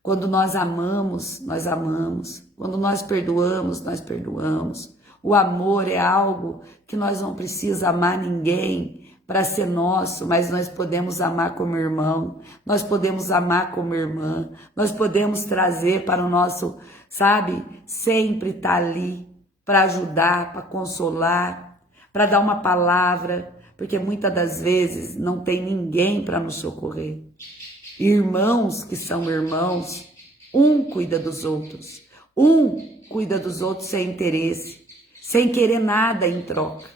Quando nós amamos, nós amamos. Quando nós perdoamos, nós perdoamos. O amor é algo que nós não precisamos amar ninguém para ser nosso, mas nós podemos amar como irmão, nós podemos amar como irmã, nós podemos trazer para o nosso, sabe, sempre estar ali para ajudar, para consolar, para dar uma palavra, porque muitas das vezes não tem ninguém para nos socorrer. Irmãos que são irmãos, um cuida dos outros, sem interesse, sem querer nada em troca.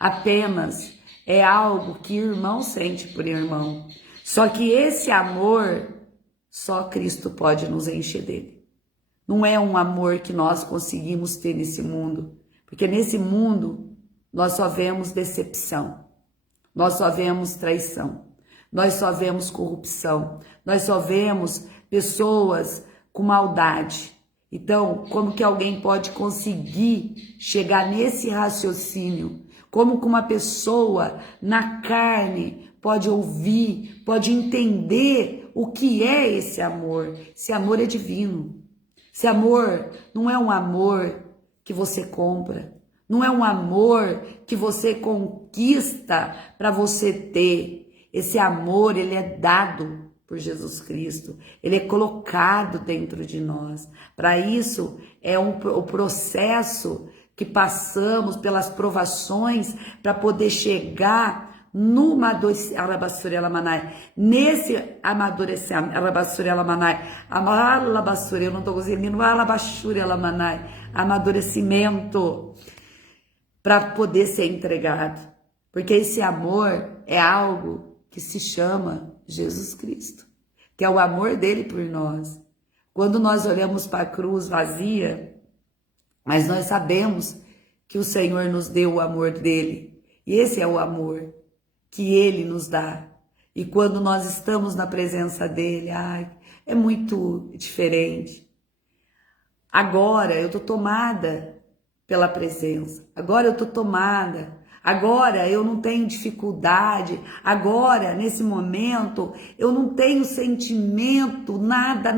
Apenas é algo que irmão sente por irmão. Só que esse amor, só Cristo pode nos encher dele. Não é um amor que nós conseguimos ter nesse mundo, porque nesse mundo nós só vemos decepção, nós só vemos traição, nós só vemos corrupção, nós só vemos pessoas com maldade. Então, como que alguém pode conseguir chegar nesse raciocínio? Como que uma pessoa na carne pode ouvir, pode entender o que é esse amor? Esse amor é divino. Esse amor não é um amor que você compra, não é um amor que você conquista para você ter. Esse amor, ele é dado por Jesus Cristo, ele é colocado dentro de nós. Para isso, o processo que passamos pelas provações para poder chegar no nesse amadurecimento para poder ser entregado, porque esse amor é algo que se chama Jesus Cristo, que é o amor dele por nós. Quando nós olhamos para a cruz vazia, mas nós sabemos que o Senhor nos deu o amor dele, e esse é o amor que ele nos dá. E quando nós estamos na presença dele, é muito diferente. Agora eu estou tomada pela presença, agora eu estou tomada, agora eu não tenho dificuldade, agora nesse momento eu não tenho sentimento, nada.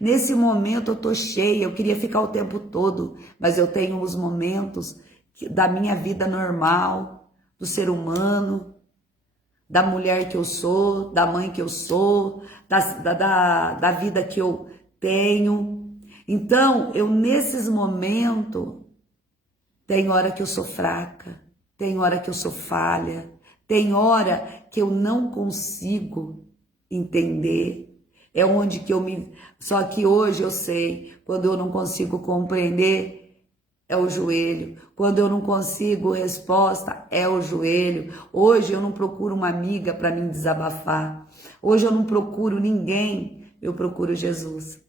Nesse momento eu estou cheia, eu queria ficar o tempo todo, mas eu tenho os momentos da minha vida normal, do ser humano, da mulher que eu sou, da mãe que eu sou, da vida que eu tenho. Então, eu nesses momentos, tem hora que eu sou fraca, tem hora que eu sou falha, tem hora que eu não consigo entender. É onde que Só que hoje eu sei, quando eu não consigo compreender, é o joelho. Quando eu não consigo resposta, é o joelho. Hoje eu não procuro uma amiga para me desabafar. Hoje eu não procuro ninguém, eu procuro Jesus,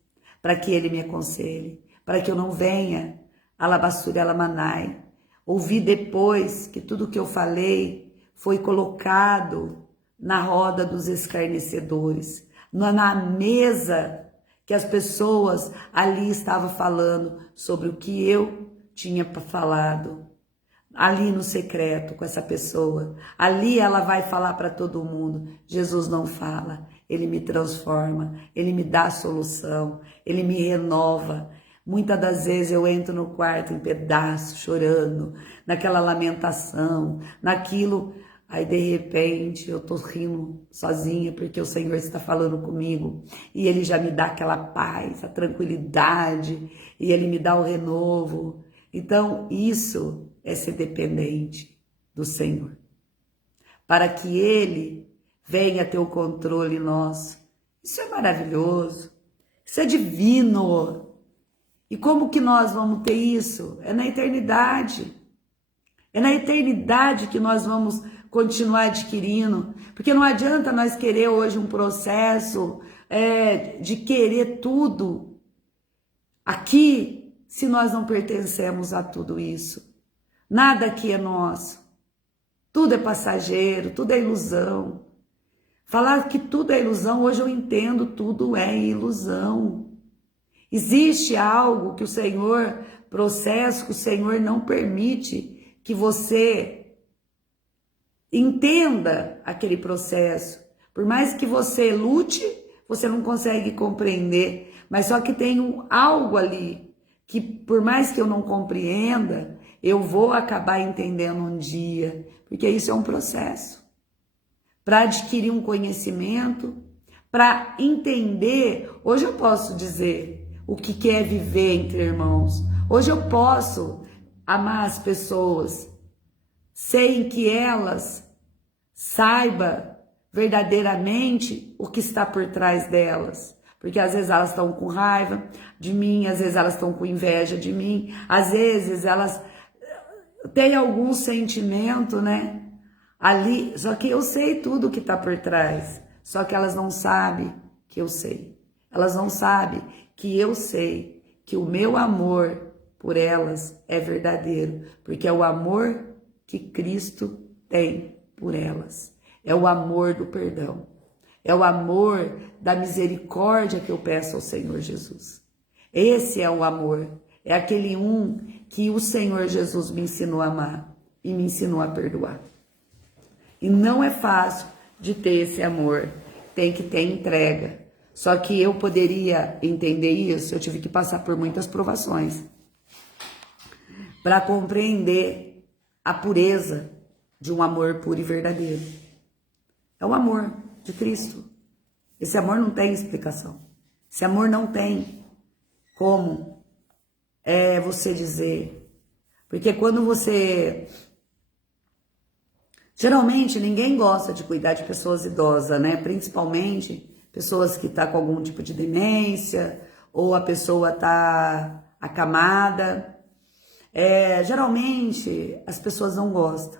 para que ele me aconselhe, para que eu não venha alabassura alamanai, ouvir depois que tudo que eu falei foi colocado na roda dos escarnecedores, na mesa que as pessoas ali estavam falando sobre o que eu tinha falado, ali no secreto com essa pessoa, ali ela vai falar para todo mundo. Jesus não fala, ele me transforma, ele me dá a solução, ele me renova. Muitas das vezes eu entro no quarto em pedaços, chorando, naquela lamentação, naquilo, aí de repente eu tô rindo sozinha porque o Senhor está falando comigo e ele já me dá aquela paz, a tranquilidade, e ele me dá o renovo. Então isso é ser dependente do Senhor, para que ele venha ter o controle nosso. Isso é maravilhoso, isso é divino. E como que nós vamos ter isso? É na eternidade. É na eternidade que nós vamos continuar adquirindo, porque não adianta nós querer hoje um processo de querer tudo aqui, se nós não pertencemos a tudo isso. Nada aqui é nosso, tudo é passageiro, tudo é ilusão. Falar que tudo é ilusão, hoje eu entendo, tudo é ilusão. Existe algo que o Senhor, processo que o Senhor não permite que você entenda aquele processo. Por mais que você lute, você não consegue compreender. Mas só que tem algo ali que, por mais que eu não compreenda, eu vou acabar entendendo um dia. Porque isso é um processo. Para adquirir um conhecimento, para entender. Hoje eu posso dizer o que é viver entre irmãos. Hoje eu posso amar as pessoas sem que elas saibam verdadeiramente o que está por trás delas. Porque às vezes elas estão com raiva de mim, às vezes elas estão com inveja de mim, às vezes elas têm algum sentimento, né? Ali, só que eu sei tudo o que está por trás, só que elas não sabem que eu sei. Elas não sabem que eu sei que o meu amor por elas é verdadeiro, porque é o amor que Cristo tem por elas. É o amor do perdão. É o amor da misericórdia que eu peço ao Senhor Jesus. Esse é o amor. É aquele que o Senhor Jesus me ensinou a amar e me ensinou a perdoar. E não é fácil de ter esse amor, tem que ter entrega. Só que eu poderia entender isso, eu tive que passar por muitas provações para compreender a pureza de um amor puro e verdadeiro. É o amor de Cristo. Esse amor não tem explicação. Esse amor não tem como você dizer. Porque quando você... Geralmente, ninguém gosta de cuidar de pessoas idosas, né? Principalmente pessoas que estão com algum tipo de demência, ou a pessoa está acamada. Geralmente, as pessoas não gostam.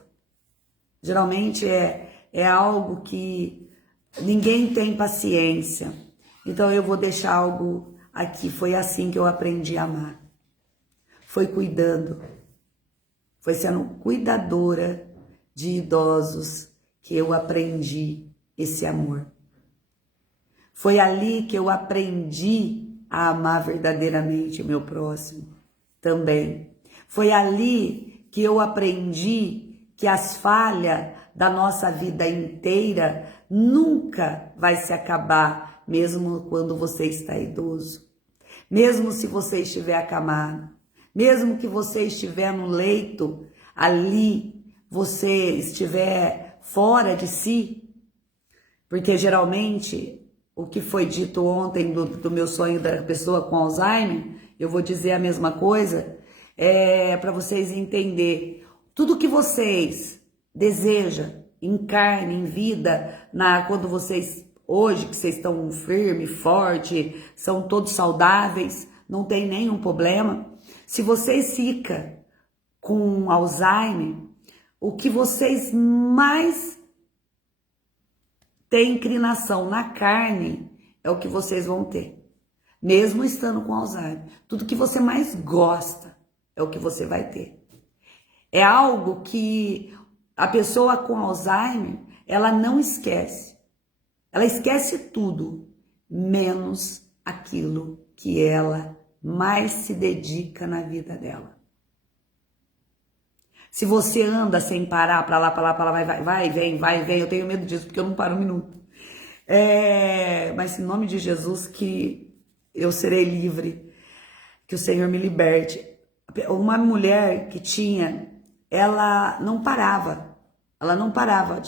Geralmente, é algo que ninguém tem paciência. Então, eu vou deixar algo aqui. Foi assim que eu aprendi a amar. Foi cuidando. Foi sendo cuidadora de idosos que eu aprendi esse amor. Foi ali que eu aprendi a amar verdadeiramente o meu próximo também. Foi ali que eu aprendi que as falhas da nossa vida inteira nunca vai se acabar, mesmo quando você está idoso. Mesmo se você estiver acamado, mesmo que você estiver no leito ali, você estiver fora de si, porque geralmente o que foi dito ontem do meu sonho da pessoa com Alzheimer, eu vou dizer a mesma coisa, para vocês entenderem. Tudo que vocês desejam em carne, em vida, quando vocês, hoje que vocês estão firme, forte, são todos saudáveis, não tem nenhum problema. Se vocês ficam com Alzheimer, o que vocês mais têm inclinação na carne é o que vocês vão ter. Mesmo estando com Alzheimer. Tudo que você mais gosta é o que você vai ter. É algo que a pessoa com Alzheimer, ela não esquece. Ela esquece tudo, menos aquilo que ela mais se dedica na vida dela. Se você anda sem parar, pra lá, vai, vem, eu tenho medo disso, porque eu não paro um minuto. Mas em nome de Jesus que eu serei livre, que o Senhor me liberte. Uma mulher que ela não parava, ela andava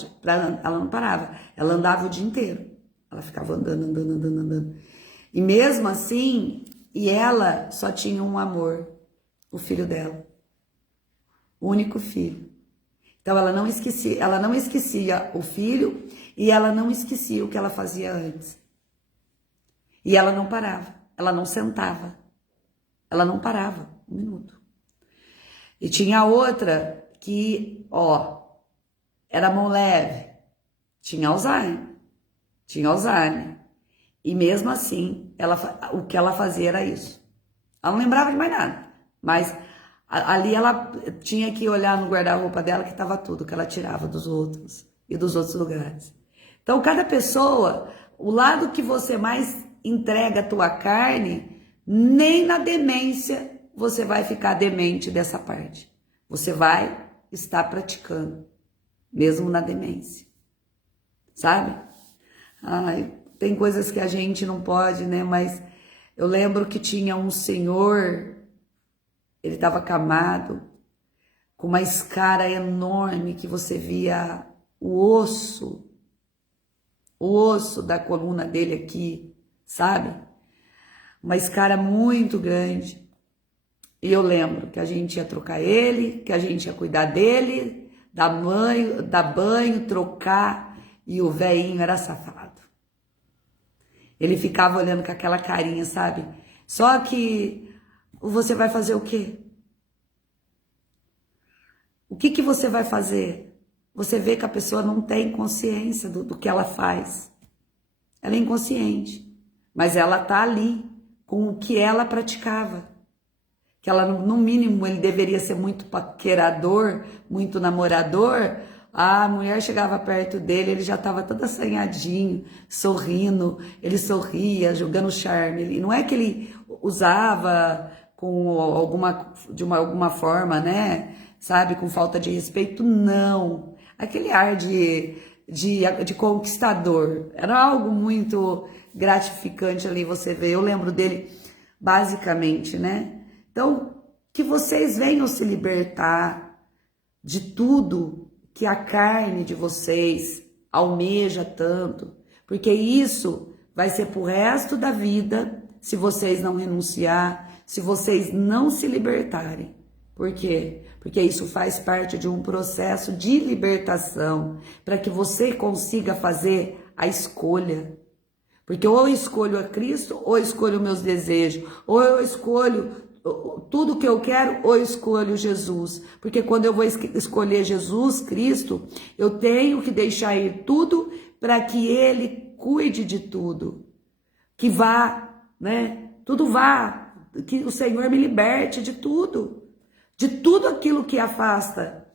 o dia inteiro. Ela ficava andando. E mesmo assim, ela só tinha um amor, o filho dela. O único filho. Então ela não esquecia o filho e ela não esquecia o que ela fazia antes. E ela não parava, ela não sentava. Ela não parava um minuto. E tinha outra que, Era mão leve, tinha Alzheimer, tinha Alzheimer. E mesmo assim, o que ela fazia era isso. Ela não lembrava de mais nada, mas ali ela tinha que olhar no guarda-roupa dela que estava tudo que ela tirava dos outros e dos outros lugares. Então, cada pessoa, o lado que você mais entrega a tua carne, nem na demência você vai ficar demente dessa parte. Você vai estar praticando, mesmo na demência. Sabe? Ai, tem coisas que a gente não pode, né? Mas eu lembro que tinha um senhor, ele estava acamado, com uma escara enorme que você via o osso da coluna dele aqui, sabe? Uma escara muito grande. E eu lembro que a gente ia trocar ele, que a gente ia cuidar dele, dar banho, trocar, e o velhinho era safado. Ele ficava olhando com aquela carinha, sabe? Só que você vai fazer o quê? O que você vai fazer? Você vê que a pessoa não tem consciência do que ela faz. Ela é inconsciente, mas ela tá ali com o que ela praticava. Que ela, no mínimo, ele deveria ser muito paquerador, muito namorador. A mulher chegava perto dele, ele já estava todo assanhadinho, sorrindo, ele sorria, jogando charme. Ele, não é que ele usava de alguma forma, né? Sabe, com falta de respeito, não. Aquele ar de conquistador. Era algo muito gratificante ali, você vê. Eu lembro dele, basicamente, né? Então, que vocês venham se libertar de tudo que a carne de vocês almeja tanto, porque isso vai ser pro resto da vida se vocês não renunciar, se vocês não se libertarem. Por quê? Porque isso faz parte de um processo de libertação, para que você consiga fazer a escolha. Porque ou eu escolho a Cristo, ou eu escolho meus desejos, ou eu escolho tudo que eu quero, ou eu escolho Jesus. Porque quando eu vou escolher Jesus Cristo, eu tenho que deixar ir tudo para que Ele cuide de tudo. Que vá, né? Tudo vá, que o Senhor me liberte de tudo. De tudo aquilo que afasta,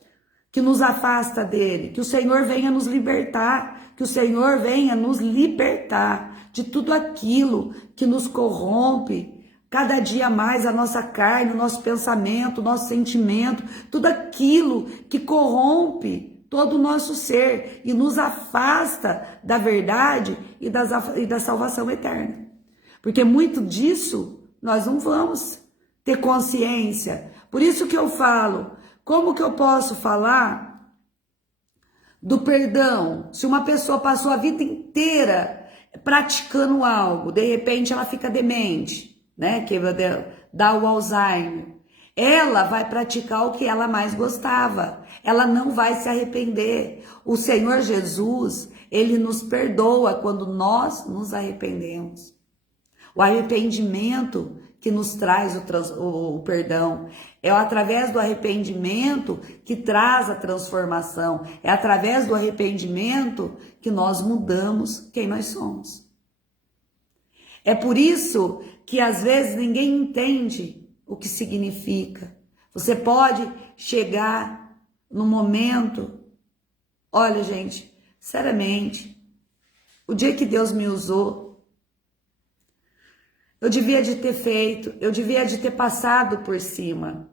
que nos afasta dele, que o Senhor venha nos libertar, que o Senhor venha nos libertar de tudo aquilo que nos corrompe, cada dia mais a nossa carne, o nosso pensamento, o nosso sentimento, tudo aquilo que corrompe todo o nosso ser e nos afasta da verdade e da salvação eterna. Porque muito disso nós não vamos ter consciência. Por isso que eu falo, como que eu posso falar do perdão se uma pessoa passou a vida inteira praticando algo, de repente ela fica demente, né? Que dá o Alzheimer. Ela vai praticar o que ela mais gostava. Ela não vai se arrepender. O Senhor Jesus, ele nos perdoa quando nós nos arrependemos. O arrependimento que nos traz o perdão. É através do arrependimento que traz a transformação. É através do arrependimento que nós mudamos quem nós somos. É por isso que às vezes ninguém entende o que significa. Você pode chegar no momento... Olha, gente, seriamente, o dia que Deus me usou, eu devia de ter feito, eu devia de ter passado por cima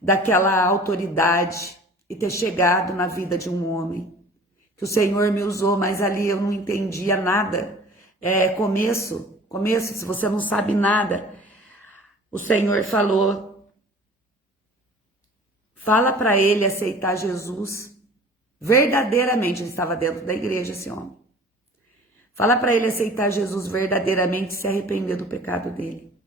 daquela autoridade e ter chegado na vida de um homem. Que o Senhor me usou, mas ali eu não entendia nada. Começo, se você não sabe nada, o Senhor falou, fala para ele aceitar Jesus verdadeiramente. Ele estava dentro da igreja, esse homem. Fala para ele aceitar Jesus verdadeiramente e se arrepender do pecado dele.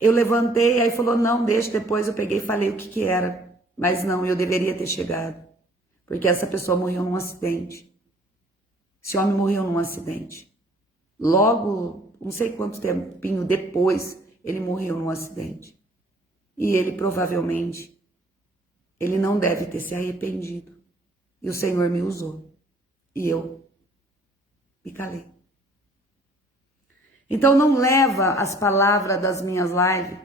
Eu levantei, aí falou, não, deixa, depois eu peguei e falei o que era. Mas não, eu deveria ter chegado. Porque essa pessoa morreu num acidente. Esse homem morreu num acidente. Logo, não sei quanto tempinho depois, ele morreu num acidente. E ele provavelmente, ele não deve ter se arrependido. E o Senhor me usou. E eu me calei. Então não leva as palavras das minhas lives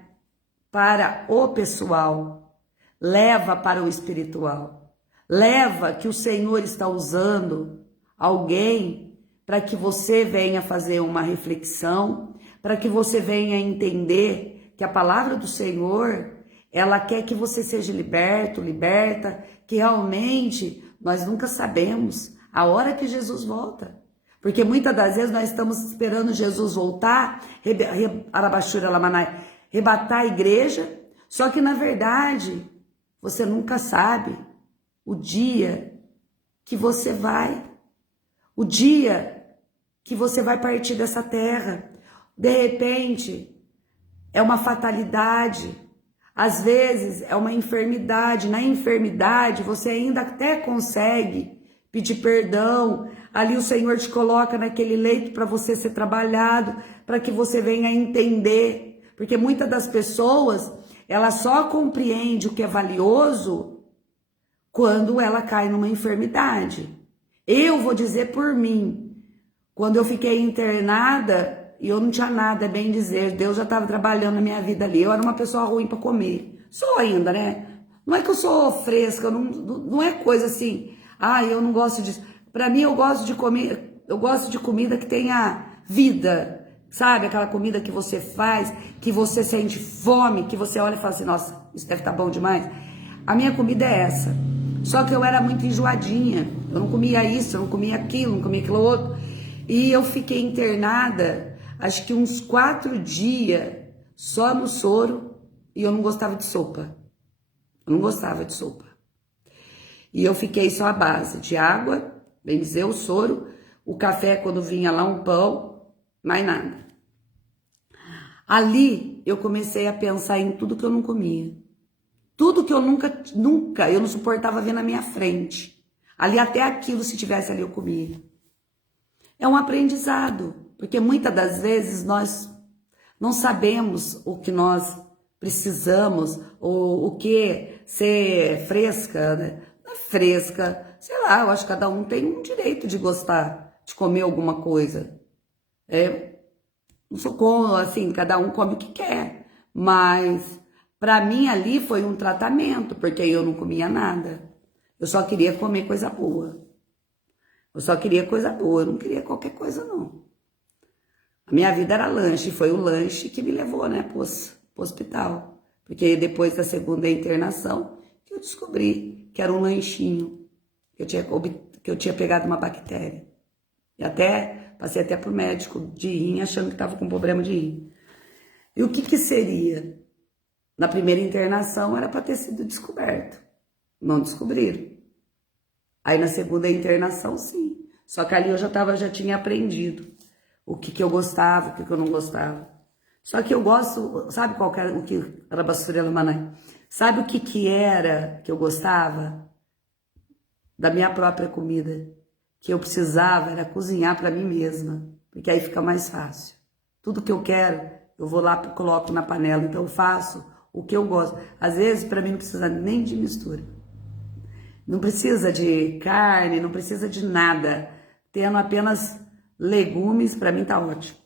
para o pessoal. Leva para o espiritual. Leva que o Senhor está usando alguém para que você venha fazer uma reflexão, para que você venha entender que a palavra do Senhor, ela quer que você seja liberto, liberta, que realmente nós nunca sabemos a hora que Jesus volta. Porque muitas das vezes nós estamos esperando Jesus voltar, arrebatar a igreja, só que na verdade você nunca sabe o dia que você vai, o dia que você vai partir dessa terra. De repente, é uma fatalidade, às vezes é uma enfermidade. Na enfermidade, você ainda até consegue pedir perdão. Ali o Senhor te coloca naquele leito para você ser trabalhado, para que você venha entender. Porque muitas das pessoas, ela só compreende o que é valioso quando ela cai numa enfermidade. Eu vou dizer por mim, quando eu fiquei internada, e eu não tinha nada, é bem dizer, Deus já estava trabalhando na minha vida ali. Eu era uma pessoa ruim para comer. Sou ainda, né? Não é que eu sou fresca, não é coisa assim, eu não gosto disso. Para mim, eu gosto de comer, eu gosto de comida que tenha vida, sabe? Aquela comida que você faz, que você sente fome, que você olha e fala assim, nossa, isso deve estar bom demais. A minha comida é essa. Só que eu era muito enjoadinha. Eu não comia isso, eu não comia aquilo, não comia aquilo outro. E eu fiquei internada, acho que uns 4 dias, só no soro, e eu não gostava de sopa. Eu não gostava de sopa. E eu fiquei só à base de água, bem dizer, o soro, o café quando vinha lá, um pão, mais nada. Ali eu comecei a pensar em tudo que eu não comia. Tudo que eu nunca, eu não suportava ver na minha frente. Ali até aquilo, se tivesse ali, eu comia. É um aprendizado, porque muitas das vezes nós não sabemos o que nós precisamos, ou o que ser fresca, né? Não é fresca, sei lá, eu acho que cada um tem um direito de gostar de comer alguma coisa. Não sou como, assim, cada um come o que quer, mas para mim ali foi um tratamento, porque eu não comia nada. Eu só queria comer coisa boa. Eu só queria coisa boa, eu não queria qualquer coisa, não. A minha vida era lanche, foi o lanche que me levou, né, pro hospital. Porque depois da segunda internação, que eu descobri que era um lanchinho, que eu tinha pegado uma bactéria. E passei até pro médico de rim, achando que estava com problema de rim. E o que seria? Na primeira internação era para ter sido descoberto. Não descobriram. Aí na segunda internação, sim. Só que ali eu já tinha aprendido o que eu gostava, o que eu não gostava. Só que eu gosto, sabe qual que era o que era basura manai? Sabe o que era que eu gostava? Da minha própria comida. Que eu precisava era cozinhar para mim mesma, porque aí fica mais fácil. Tudo que eu quero, eu vou lá e coloco na panela, então eu faço o que eu gosto. Às vezes, para mim, não precisa nem de mistura. Não precisa de carne, não precisa de nada. Tendo apenas legumes, para mim tá ótimo.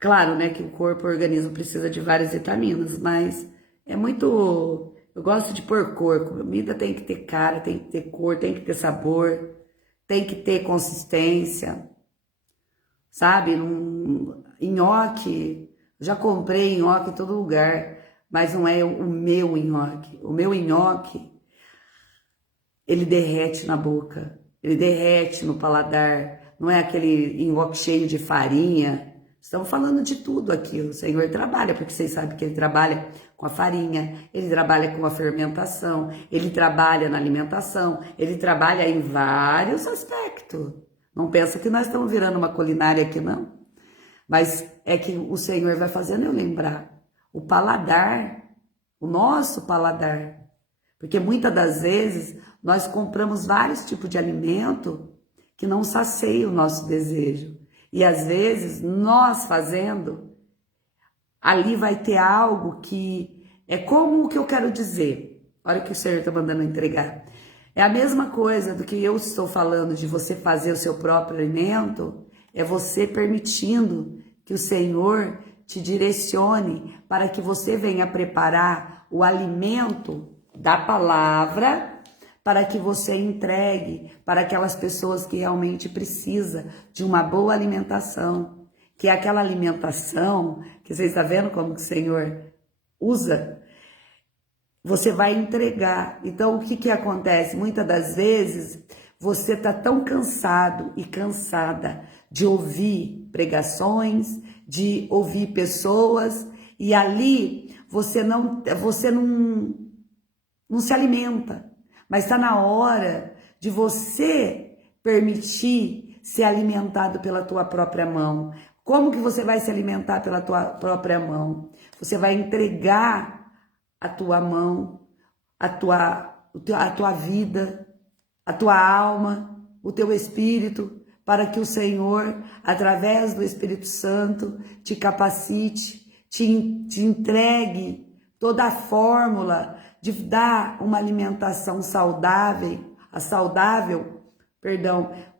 Claro, né, que o corpo, o organismo precisa de várias vitaminas, mas é muito... Eu gosto de pôr cor. Comida tem que ter cara, tem que ter cor, tem que ter sabor, tem que ter consistência, sabe? Nhoque, já comprei nhoque em todo lugar, mas não é o meu nhoque. O meu nhoque, ele derrete na boca, ele derrete no paladar, não é aquele nhoque cheio de farinha. Estamos falando de tudo aqui, o Senhor trabalha, porque vocês sabem que Ele trabalha com a farinha, Ele trabalha com a fermentação, Ele trabalha na alimentação, Ele trabalha em vários aspectos. Não pensa que nós estamos virando uma culinária aqui, não. Mas é que o Senhor vai fazendo eu lembrar. O paladar, o nosso paladar. Porque muitas das vezes nós compramos vários tipos de alimento que não saciam o nosso desejo. E às vezes, nós fazendo, ali vai ter algo que É como o que eu quero dizer. Olha o que o Senhor está mandando entregar. É a mesma coisa do que eu estou falando de você fazer o seu próprio alimento, é você permitindo que o Senhor te direcione para que você venha preparar o alimento da palavra para que você entregue para aquelas pessoas que realmente precisam de uma boa alimentação, que é aquela alimentação que você está vendo como que o Senhor usa, você vai entregar. Então, o que que acontece? Muitas das vezes, você está tão cansado e cansada de ouvir pregações, de ouvir pessoas, e ali você não se alimenta. Mas está na hora de você permitir ser alimentado pela tua própria mão. Como que você vai se alimentar pela tua própria mão? Você vai entregar a tua mão, a tua vida, a tua alma, o teu espírito, para que o Senhor, através do Espírito Santo, te capacite, te entregue toda a fórmula de dar uma alimentação saudável,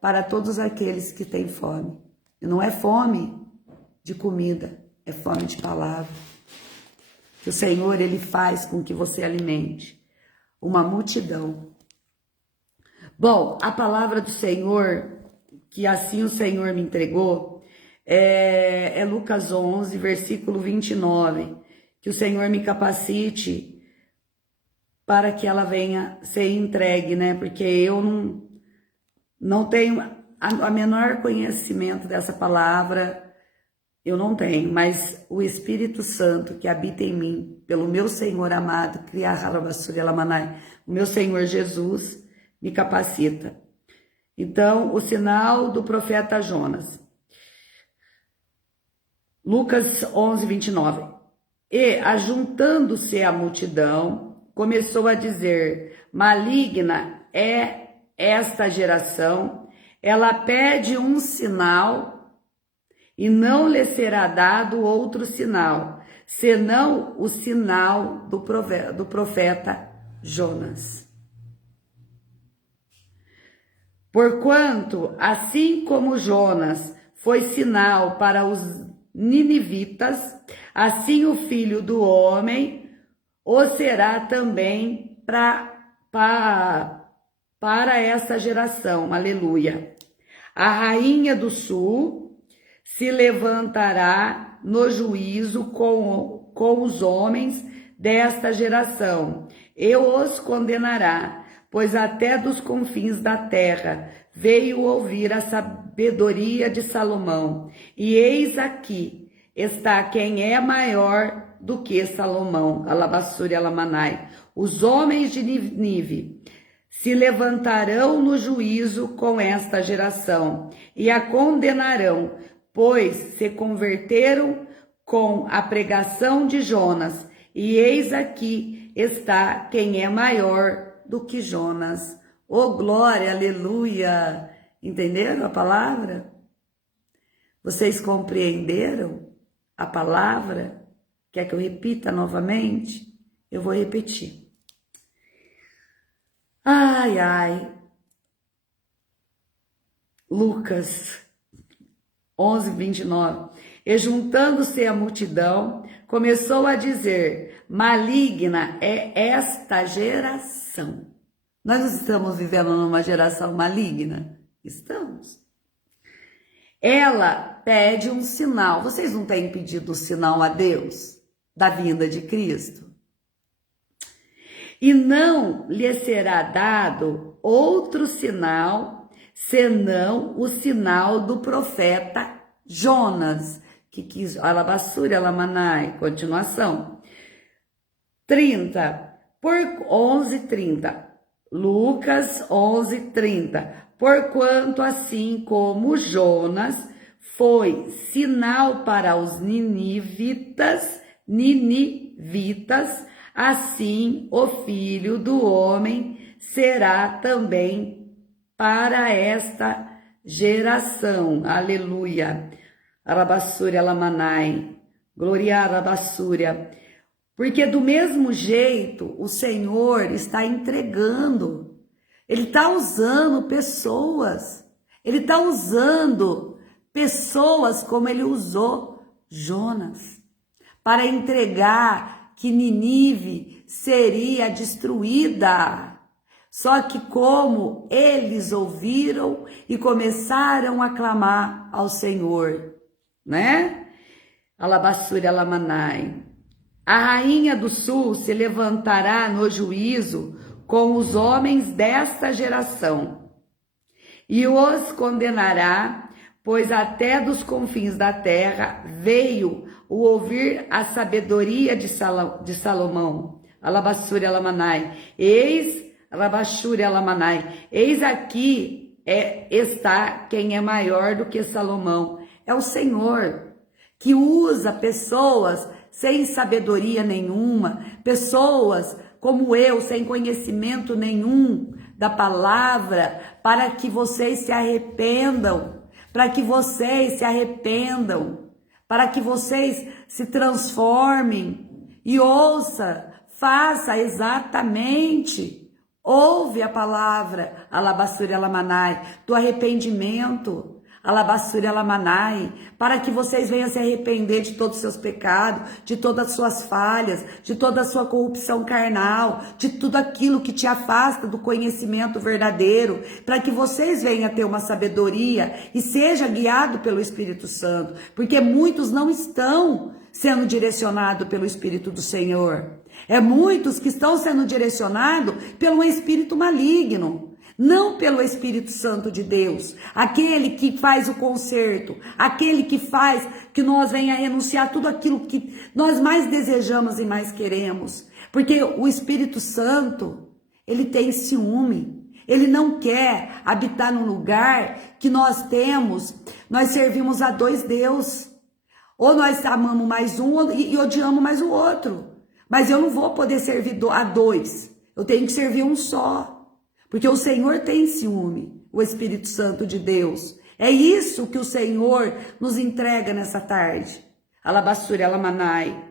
para todos aqueles que têm fome. E não é fome de comida, é fome de palavra. Que o Senhor, Ele faz com que você alimente uma multidão. Bom, a palavra do Senhor, que assim o Senhor me entregou, é Lucas 11, versículo 29. Que o Senhor me capacite para que ela venha ser entregue, né? Porque eu não tenho a menor conhecimento dessa palavra. Eu não tenho, mas o Espírito Santo que habita em mim, pelo meu Senhor amado, o meu Senhor Jesus, me capacita. Então, o sinal do profeta Jonas. Lucas 11, 29. E, ajuntando-se a multidão, começou a dizer: maligna é esta geração, ela pede um sinal, e não lhe será dado outro sinal, senão o sinal do profeta Jonas. Porquanto, assim como Jonas foi sinal para os ninivitas, assim o Filho do Homem o será também para essa geração. Aleluia. A rainha do sul se levantará no juízo com os homens desta geração, e os condenará, pois até dos confins da terra veio ouvir a sabedoria de Salomão. E eis aqui está quem é maior do que Salomão. Alabassuri alamanai. Os homens de Nínive se levantarão no juízo com esta geração e a condenarão, pois se converteram com a pregação de Jonas, e eis aqui está quem é maior do que Jonas. Oh, glória, aleluia! Entenderam a palavra? Vocês compreenderam a palavra? Quer que eu repita novamente? Eu vou repetir. Ai, ai. Lucas 11, 29. E juntando-se a multidão, começou a dizer: maligna é esta geração. Nós estamos vivendo numa geração maligna? Estamos. Ela pede um sinal. Vocês não têm pedido o sinal a Deus da vinda de Cristo? E não lhe será dado outro sinal, senão o sinal do profeta Jonas, que quis, alabassura, alamanai, continuação. 30, por 11:30, Lucas 11:30, porquanto assim como Jonas foi sinal para os ninivitas, assim o Filho do Homem será também para esta geração. Aleluia. Arabassúria lamanai. Glória arabassúria. Porque do mesmo jeito o Senhor está entregando, Ele está usando pessoas, Ele está usando pessoas como Ele usou Jonas, para entregar que Nínive seria destruída. Só que como eles ouviram e começaram a clamar ao Senhor, né? Alabassure Alamanai. A rainha do sul se levantará no juízo com os homens desta geração e os condenará, pois até dos confins da terra veio o ouvir a sabedoria de Salomão. Alabassure Alamanai. Alabassure Alamanai. Eis aqui está quem é maior do que Salomão. É o Senhor que usa pessoas sem sabedoria nenhuma, pessoas como eu, sem conhecimento nenhum da palavra, para que vocês se arrependam, para que vocês se transformem e ouça, faça exatamente, ouve a palavra, Alabassure Alamanai, do arrependimento, Alabassure Alamanai, para que vocês venham se arrepender de todos os seus pecados, de todas as suas falhas, de toda a sua corrupção carnal, de tudo aquilo que te afasta do conhecimento verdadeiro, para que vocês venham ter uma sabedoria e seja guiado pelo Espírito Santo, porque muitos não estão sendo direcionados pelo Espírito do Senhor. É muitos que estão sendo direcionados pelo espírito maligno. Não pelo Espírito Santo de Deus, aquele que faz o conserto, aquele que faz que nós venha renunciar tudo aquilo que nós mais desejamos e mais queremos. Porque o Espírito Santo, ele tem ciúme, ele não quer habitar num lugar que nós servimos a dois deuses. Ou nós amamos mais um e odiamos mais o outro. Mas eu não vou poder servir a dois, eu tenho que servir um só. Porque o Senhor tem ciúme, o Espírito Santo de Deus. É isso que o Senhor nos entrega nessa tarde. Alabassure Alamanai.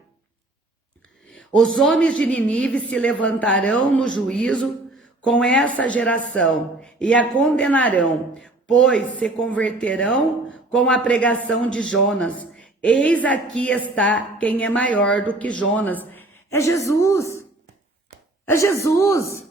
Os homens de Nínive se levantarão no juízo com essa geração e a condenarão, pois se converterão com a pregação de Jonas. Eis aqui está quem é maior do que Jonas. É Jesus. É Jesus.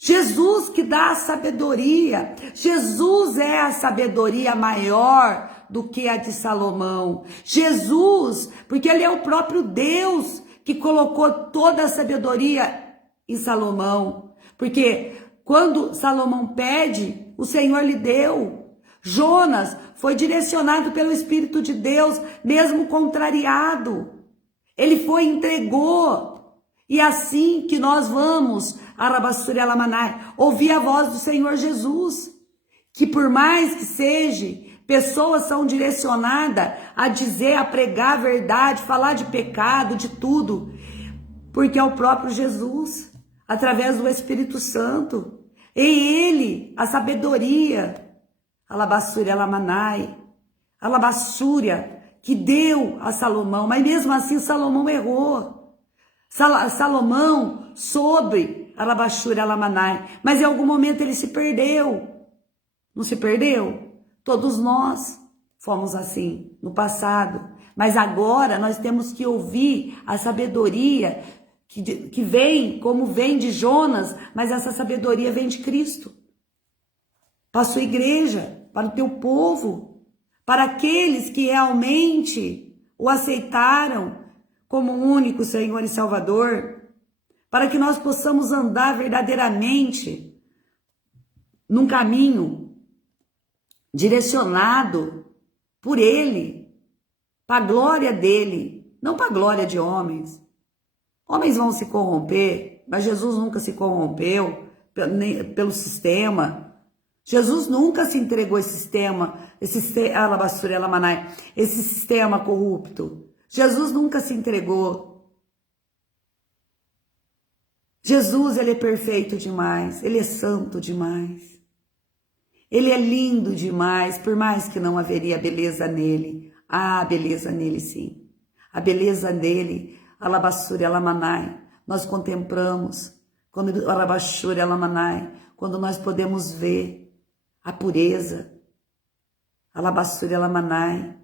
Jesus que dá a sabedoria. Jesus é a sabedoria maior do que a de Salomão. Jesus, porque ele é o próprio Deus que colocou toda a sabedoria em Salomão. Porque quando Salomão pede, o Senhor lhe deu. Jonas foi direcionado pelo Espírito de Deus, mesmo contrariado. Ele foi e entregou. E assim que nós vamos, Alabassure Alamanai, ouvir a voz do Senhor Jesus, que por mais que seja, pessoas são direcionadas a dizer, a pregar a verdade, falar de pecado, de tudo, porque é o próprio Jesus, através do Espírito Santo, e ele, a sabedoria, Alabassure Alamanai, Alabassúria, que deu a Salomão, mas mesmo assim Salomão errou. Salomão soube Alabassure Alamanai, mas em algum momento ele se perdeu. Não se perdeu? Todos nós fomos assim no passado, mas agora nós temos que ouvir a sabedoria que vem, como vem de Jonas, mas essa sabedoria vem de Cristo. Para a sua igreja, para o teu povo, para aqueles que realmente o aceitaram como único Senhor e Salvador, para que nós possamos andar verdadeiramente num caminho direcionado por Ele, para a glória dEle, não para a glória de homens. Homens vão se corromper, mas Jesus nunca se corrompeu pelo sistema. Jesus nunca se entregou esse sistema, Alabassure Alamanai, esse sistema corrupto. Jesus nunca se entregou. Jesus, ele é perfeito demais, ele é santo demais. Ele é lindo demais, por mais que não haveria beleza nele. Há beleza nele sim. A beleza dele, Alabassuri alamanai, nós contemplamos, quando alabassuri alamanai, quando nós podemos ver a pureza, alabassuri alamanai,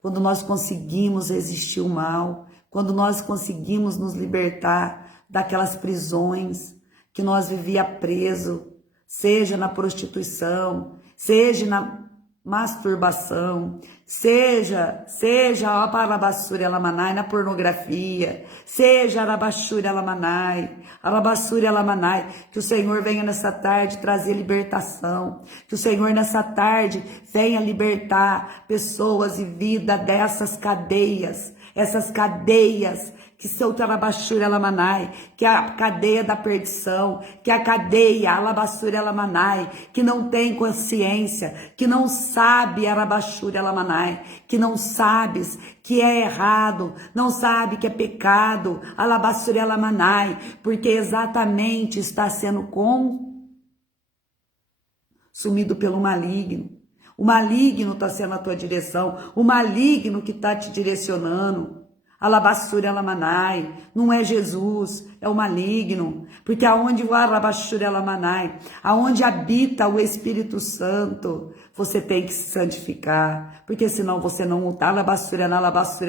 quando nós conseguimos resistir o mal, quando nós conseguimos nos libertar daquelas prisões que nós vivia preso, seja na prostituição, seja na masturbação, seja a alabassuri alamanai na pornografia, seja alabassuri alamanai, que o Senhor venha nessa tarde trazer libertação, que o Senhor nessa tarde venha libertar pessoas e vida dessas cadeias, essas cadeias que são alabassuri alamanai, que é a cadeia da perdição, que é a cadeia alabassuri alamanai, que não tem consciência, que não sabe alabassuri alamanai, que não sabes que é errado, não sabe que é pecado, alabassuri alamanai, porque exatamente está sendo consumido pelo maligno. O maligno está sendo a tua direção, o maligno que está te direcionando. Alabassuri alamanai, não é Jesus, é o maligno, porque aonde o alabassuri alamanai, aonde habita o Espírito Santo, você tem que se santificar, porque senão você não alabassuri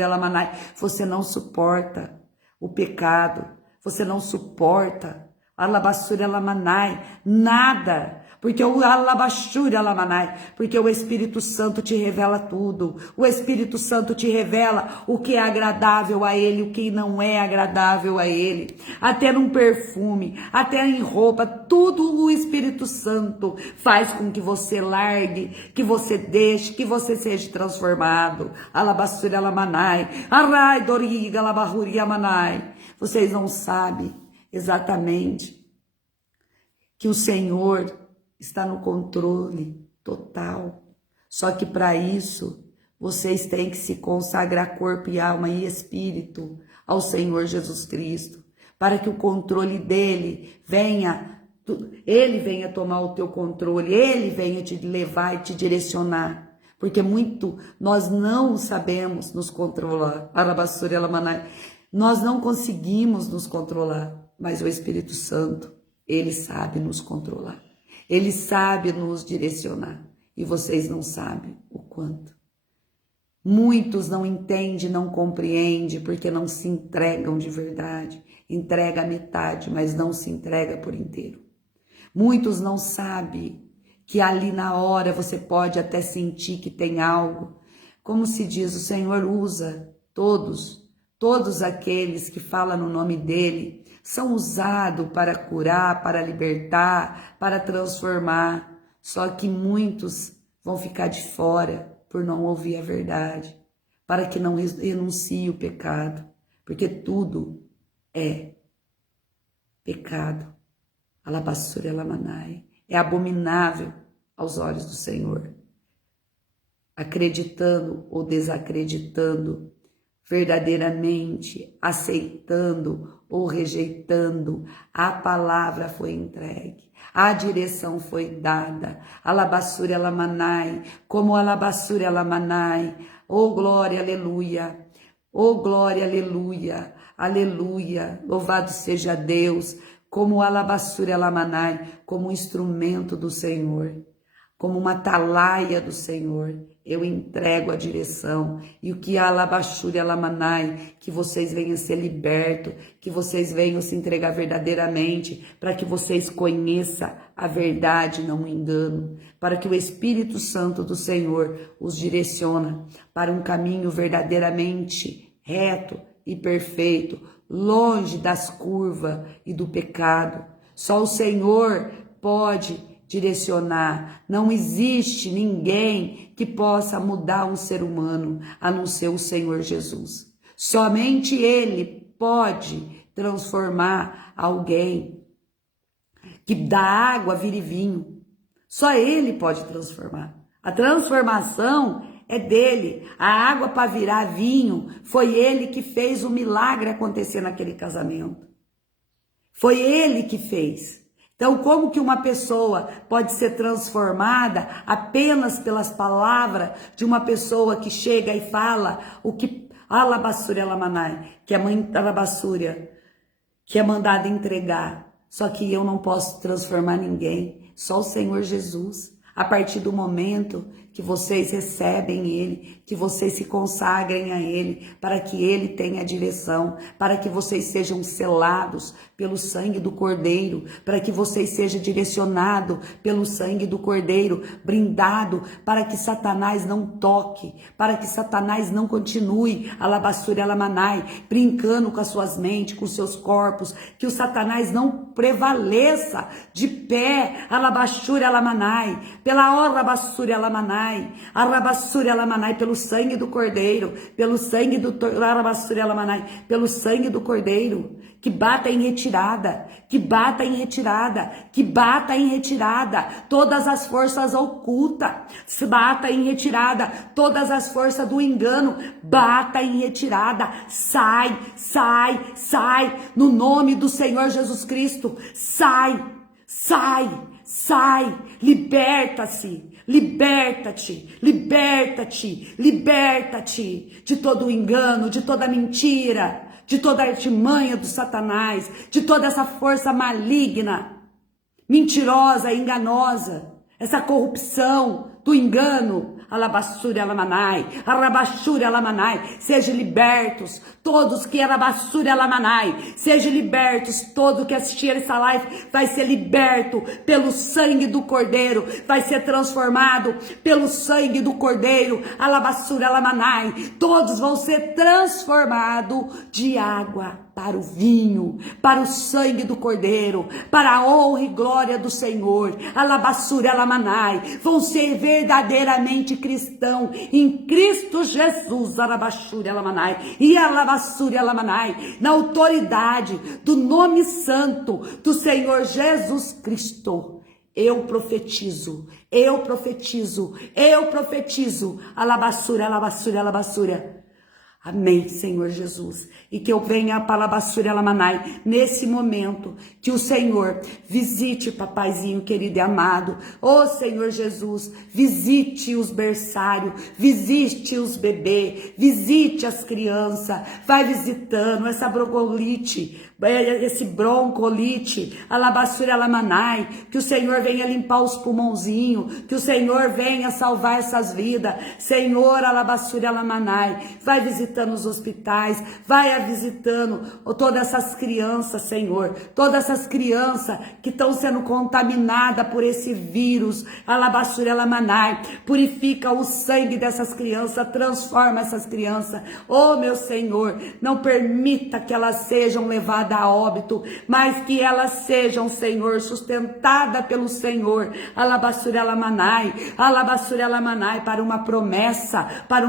alamanai, você não suporta o pecado, você não suporta alabassuri alamanai, nada. Porque o alabassuri alamanai, porque o Espírito Santo te revela tudo. O Espírito Santo te revela o que é agradável a Ele, o que não é agradável a Ele. Até num perfume, até em roupa, tudo o Espírito Santo faz com que você largue, que você deixe, que você seja transformado. Alabassuri alamanai, arai doriga alabahuri amanai. Vocês não sabem exatamente que o Senhor está no controle total. Só que para isso, vocês têm que se consagrar corpo e alma e espírito ao Senhor Jesus Cristo, para que o controle dele venha, ele venha tomar o teu controle, ele venha te levar e te direcionar. Porque nós não sabemos nos controlar. Alabassuri alamanai. Nós não conseguimos nos controlar, mas o Espírito Santo, ele sabe nos controlar. Ele sabe nos direcionar e vocês não sabem o quanto. Muitos não entendem, não compreendem porque não se entregam de verdade. Entrega a metade, mas não se entrega por inteiro. Muitos não sabem que ali na hora você pode até sentir que tem algo. Como se diz, o Senhor usa todos aqueles que falam no nome dele, são usados para curar, para libertar, para transformar. Só que muitos vão ficar de fora por não ouvir a verdade, para que não renuncie o pecado, porque tudo é pecado. Alabassuri alamanai, é abominável aos olhos do Senhor. Acreditando ou desacreditando, verdadeiramente aceitando ou rejeitando, a palavra foi entregue, a direção foi dada. Alabassuri alamanai, como alabassuri alamanai, oh glória, aleluia, oh glória, aleluia, aleluia, louvado seja Deus, como alabassuri alamanai, como um instrumento do Senhor, como uma atalaia do Senhor, eu entrego a direção. E o que alabassuri alamanai, que vocês venham ser libertos, que vocês venham se entregar verdadeiramente, para que vocês conheçam a verdade, não o engano, para que o Espírito Santo do Senhor os direcione para um caminho verdadeiramente reto e perfeito, longe das curvas e do pecado. Só o Senhor pode direcionar. Não existe ninguém que possa mudar um ser humano, a não ser o Senhor Jesus. Somente Ele pode transformar alguém, que da água vire vinho. Só Ele pode transformar. A transformação é dele. A água para virar vinho, foi Ele que fez o milagre acontecer naquele casamento. Foi Ele que fez. Então, como que uma pessoa pode ser transformada apenas pelas palavras de uma pessoa que chega e fala Alabassúria Lamanai, que a mãe Alabassúria, que é mandada entregar. Só que eu não posso transformar ninguém, só o Senhor Jesus. A partir do momento que vocês recebem Ele, que vocês se consagrem a Ele, para que Ele tenha direção, para que vocês sejam selados pelo sangue do Cordeiro, para que vocês sejam direcionados pelo sangue do Cordeiro, brindado, para que Satanás não toque, para que Satanás não continue, alabassúria lamanai, brincando com as suas mentes, com os seus corpos, que o Satanás não prevaleça de pé, alabassúria lamanai, pela hora bassúria lamanai, arabassúria lamanai, pelo sangue do Cordeiro, pelo sangue do arabassúria lamanai, pelo sangue do Cordeiro, que bata em retirada, que bata em retirada, que bata em retirada, todas as forças ocultas, bata em retirada, todas as forças do engano, bata em retirada, sai, sai, sai, no nome do Senhor Jesus Cristo, sai, sai, sai, liberta-se, liberta-te, liberta-te, liberta-te de todo o engano, de toda mentira, de toda a artimanha do Satanás, de toda essa força maligna, mentirosa, enganosa, essa corrupção do engano, alabassúria lamanai, arabassúria lamanai, sejam libertos todos que arabassúria lamanai, sejam libertos todo que assistir essa live, vai ser liberto pelo sangue do Cordeiro, vai ser transformado pelo sangue do Cordeiro, alabassúria lamanai, todos vão ser transformados de água para o vinho, para o sangue do Cordeiro, para a honra e glória do Senhor, alabassúria lamanai, vão ser verdadeiramente cristão em Cristo Jesus, alabassúria lamanai, e alabassúria lamanai, na autoridade do nome santo do Senhor Jesus Cristo. Eu profetizo, eu profetizo, eu profetizo, alabassúria, alabassúria, alabassúria. Amém, Senhor Jesus. E que eu venha para a Alabassúria Lamanai nesse momento, que o Senhor visite, papaizinho querido e amado. Ô Senhor Jesus, visite os berçários, visite os bebês, visite as crianças, vai visitando essa broncolite, esse broncolite, Alabassúria Lamanai, que o Senhor venha limpar os pulmãozinhos, que o Senhor venha salvar essas vidas, Senhor, Alabassúria Lamanai, vai visitando os hospitais, vai visitando todas essas crianças, Senhor, todas essas crianças que estão sendo contaminadas por esse vírus, Alabassúria Lamanai, purifica o sangue dessas crianças, transforma essas crianças, oh meu Senhor, não permita que elas sejam levadas a óbito, mas que elas sejam, Senhor, sustentadas pelo Senhor, Alabassúria Lamanai, para uma promessa, para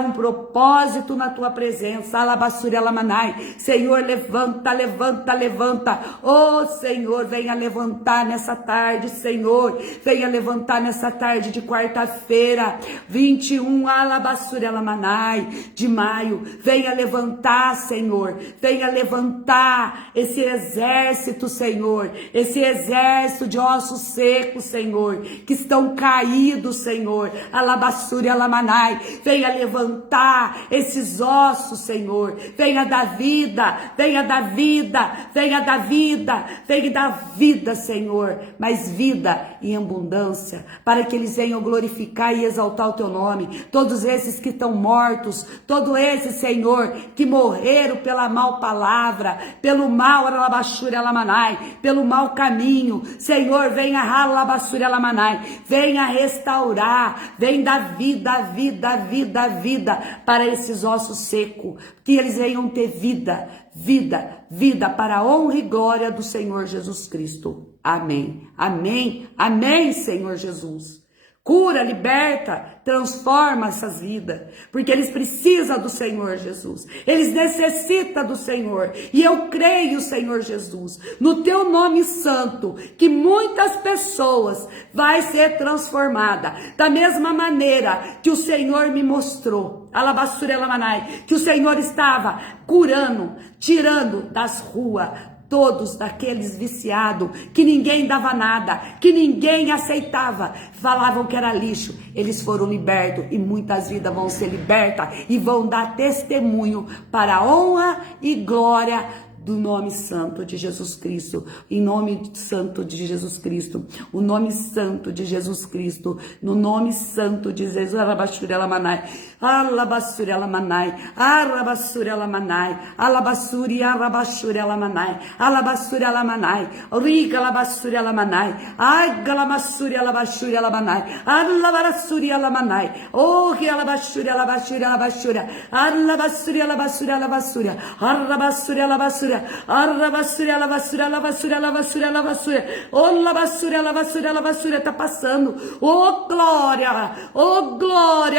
um propósito na tua presença, alabassúria lamanai, Senhor, levanta, levanta, levanta, oh Senhor, venha levantar nessa tarde, Senhor, venha levantar nessa tarde de quarta-feira, 21, alabassúria lamanai, de maio, venha levantar, Senhor, venha levantar esse exército, Senhor, esse exército de ossos secos, Senhor, que estão caídos, Senhor, alabassúria lamanai, venha levantar esses ossos, Senhor, venha dar vida, venha dar vida, venha dar vida, venha dar vida, Senhor, mas vida em abundância, para que eles venham glorificar e exaltar o teu nome, todos esses que estão mortos, todos esses, Senhor, que morreram pela mal palavra, pelo mal alabassúria lamanai, pelo mau caminho, Senhor, venha alabassúria lamanai, venha restaurar, vem dar vida, vida, vida, vida, para esses ossos secos, que eles venham ter vida, vida, vida, para a honra e glória do Senhor Jesus Cristo. Amém, amém, amém, Senhor Jesus. Cura, liberta, transforma essas vidas, porque eles precisam do Senhor Jesus, eles necessitam do Senhor, e eu creio, Senhor Jesus, no teu nome santo, que muitas pessoas vai ser transformada, da mesma maneira que o Senhor me mostrou, alabassúria lamanai, que o Senhor estava curando, tirando das ruas, todos daqueles viciados, que ninguém dava nada, que ninguém aceitava, falavam que era lixo, eles foram libertos e muitas vidas vão ser libertas e vão dar testemunho para a honra e glória do nome santo de Jesus Cristo, em nome santo de Jesus Cristo, o nome santo de Jesus Cristo, no nome santo de Jesus, Arabashuri Alamanai, Alabashuri Alamanai, Arabashuri Alamanai, Alabashuri Arabashuri Alamanai, Alabashuri Alamanai, Riga Alabashuri Alamanai, Agalamashuri Alabashuri Alamanai, Alabarasuri Alamanai, Oh, Alabashuri Alabashuri Alabashuri, Alabashuri Alabashuri Alabashuri, Arabashuri Alabashuri, Arrabasura, lavasura, lavasura, lavasura, lavasura. Oh, lavasura, lavasura, lavasura, tá passando. Oh, glória,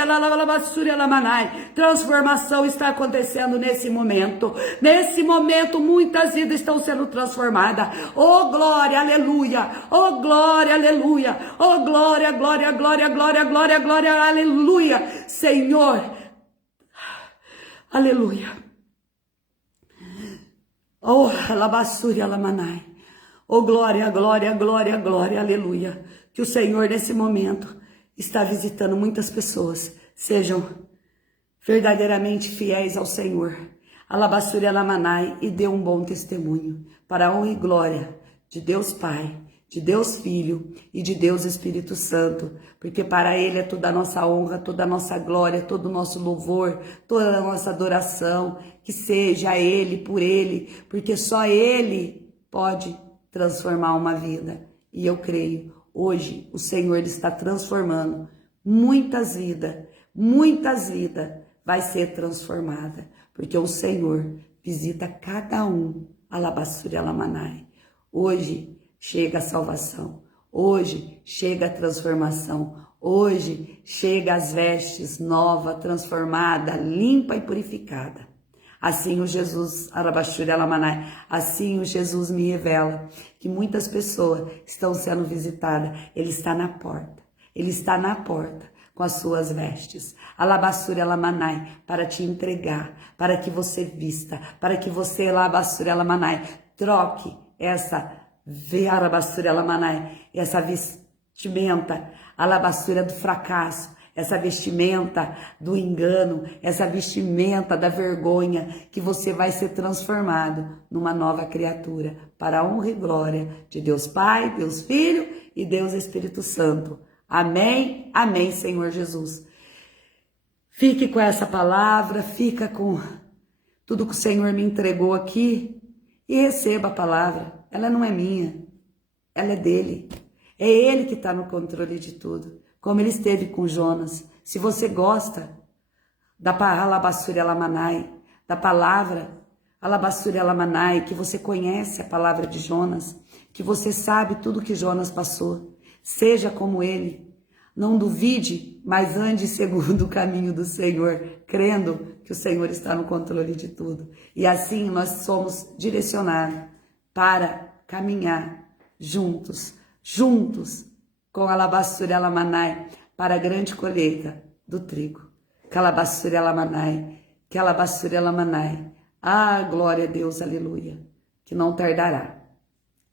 lavasura, lamanai. Transformação está acontecendo nesse momento. Nesse momento, muitas vidas estão sendo transformadas. Oh, glória, aleluia. Oh, glória, aleluia. Oh, glória, glória, glória, glória, glória, glória, aleluia. Senhor, aleluia. Oh, alabassuri, alamanai. Oh, glória, glória, glória, glória, aleluia. Que o Senhor, nesse momento, está visitando muitas pessoas. Sejam verdadeiramente fiéis ao Senhor. Alabassuri, alamanai. E dê um bom testemunho para a honra e glória de Deus Pai, de Deus Filho e de Deus Espírito Santo, porque para Ele é toda a nossa honra, toda a nossa glória, todo o nosso louvor, toda a nossa adoração, que seja Ele, por Ele, porque só Ele pode transformar uma vida. E eu creio, hoje o Senhor está transformando muitas vidas vai ser transformada, porque o Senhor visita cada um, alabassuri alamanai. Hoje chega a salvação, hoje chega a transformação, hoje chega as vestes nova, transformada, limpa e purificada. Assim o Jesus, Arabashuri Alamanai, assim o Jesus me revela que muitas pessoas estão sendo visitadas. Ele está na porta com as suas vestes, Alabashuri Alamanai, para te entregar, para que você vista, para que você, Alabashuri Alamanai, troque essa essa vestimenta, alabassura do fracasso, essa vestimenta do engano, essa vestimenta da vergonha, que você vai ser transformado numa nova criatura, para a honra e glória de Deus Pai, Deus Filho e Deus Espírito Santo. Amém, amém, Senhor Jesus. Fique com essa palavra, fica com tudo que o Senhor me entregou aqui e receba a palavra. Ela não é minha, ela é dele. É ele que está no controle de tudo, como ele esteve com Jonas. Se você gosta da alabassuri alamanai, da palavra alabassuri alamanai, que você conhece a palavra de Jonas, que você sabe tudo que Jonas passou, seja como ele. Não duvide, mas ande segundo o caminho do Senhor, crendo que o Senhor está no controle de tudo. E assim nós somos direcionados para caminhar juntos com a alabassuri alamanai, para a grande colheita do trigo. Calabassuri alamanai, que alabassuri alamanai. Ah, glória a Deus, aleluia, que não tardará.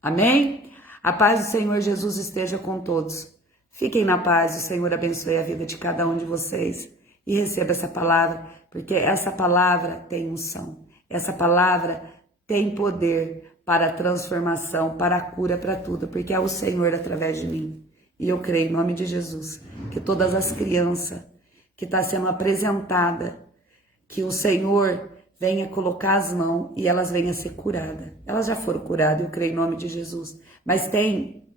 Amém? A paz do Senhor Jesus esteja com todos. Fiquem na paz, o Senhor abençoe a vida de cada um de vocês e receba essa palavra, porque essa palavra tem unção, essa palavra tem poder para a transformação, para a cura, para tudo, porque é o Senhor através de mim. E eu creio, em nome de Jesus, que todas as crianças que estão sendo apresentadas, que o Senhor venha colocar as mãos e elas venham ser curadas. Elas já foram curadas, eu creio, em nome de Jesus. Mas tem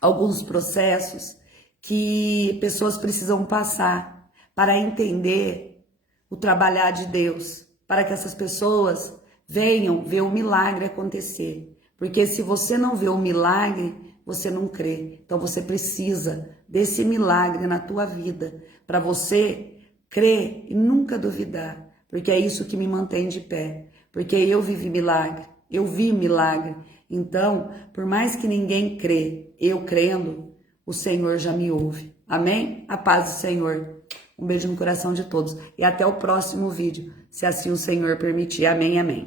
alguns processos que pessoas precisam passar para entender o trabalhar de Deus, para que essas pessoas venham ver o milagre acontecer. Porque se você não vê o milagre, você não crê. Então você precisa desse milagre na tua vida, para você crer e nunca duvidar. Porque é isso que me mantém de pé. Porque eu vivi milagre, eu vi milagre. Então, por mais que ninguém crê, eu crendo, o Senhor já me ouve. Amém? A paz do Senhor. Um beijo no coração de todos. E até o próximo vídeo, se assim o Senhor permitir. Amém, amém.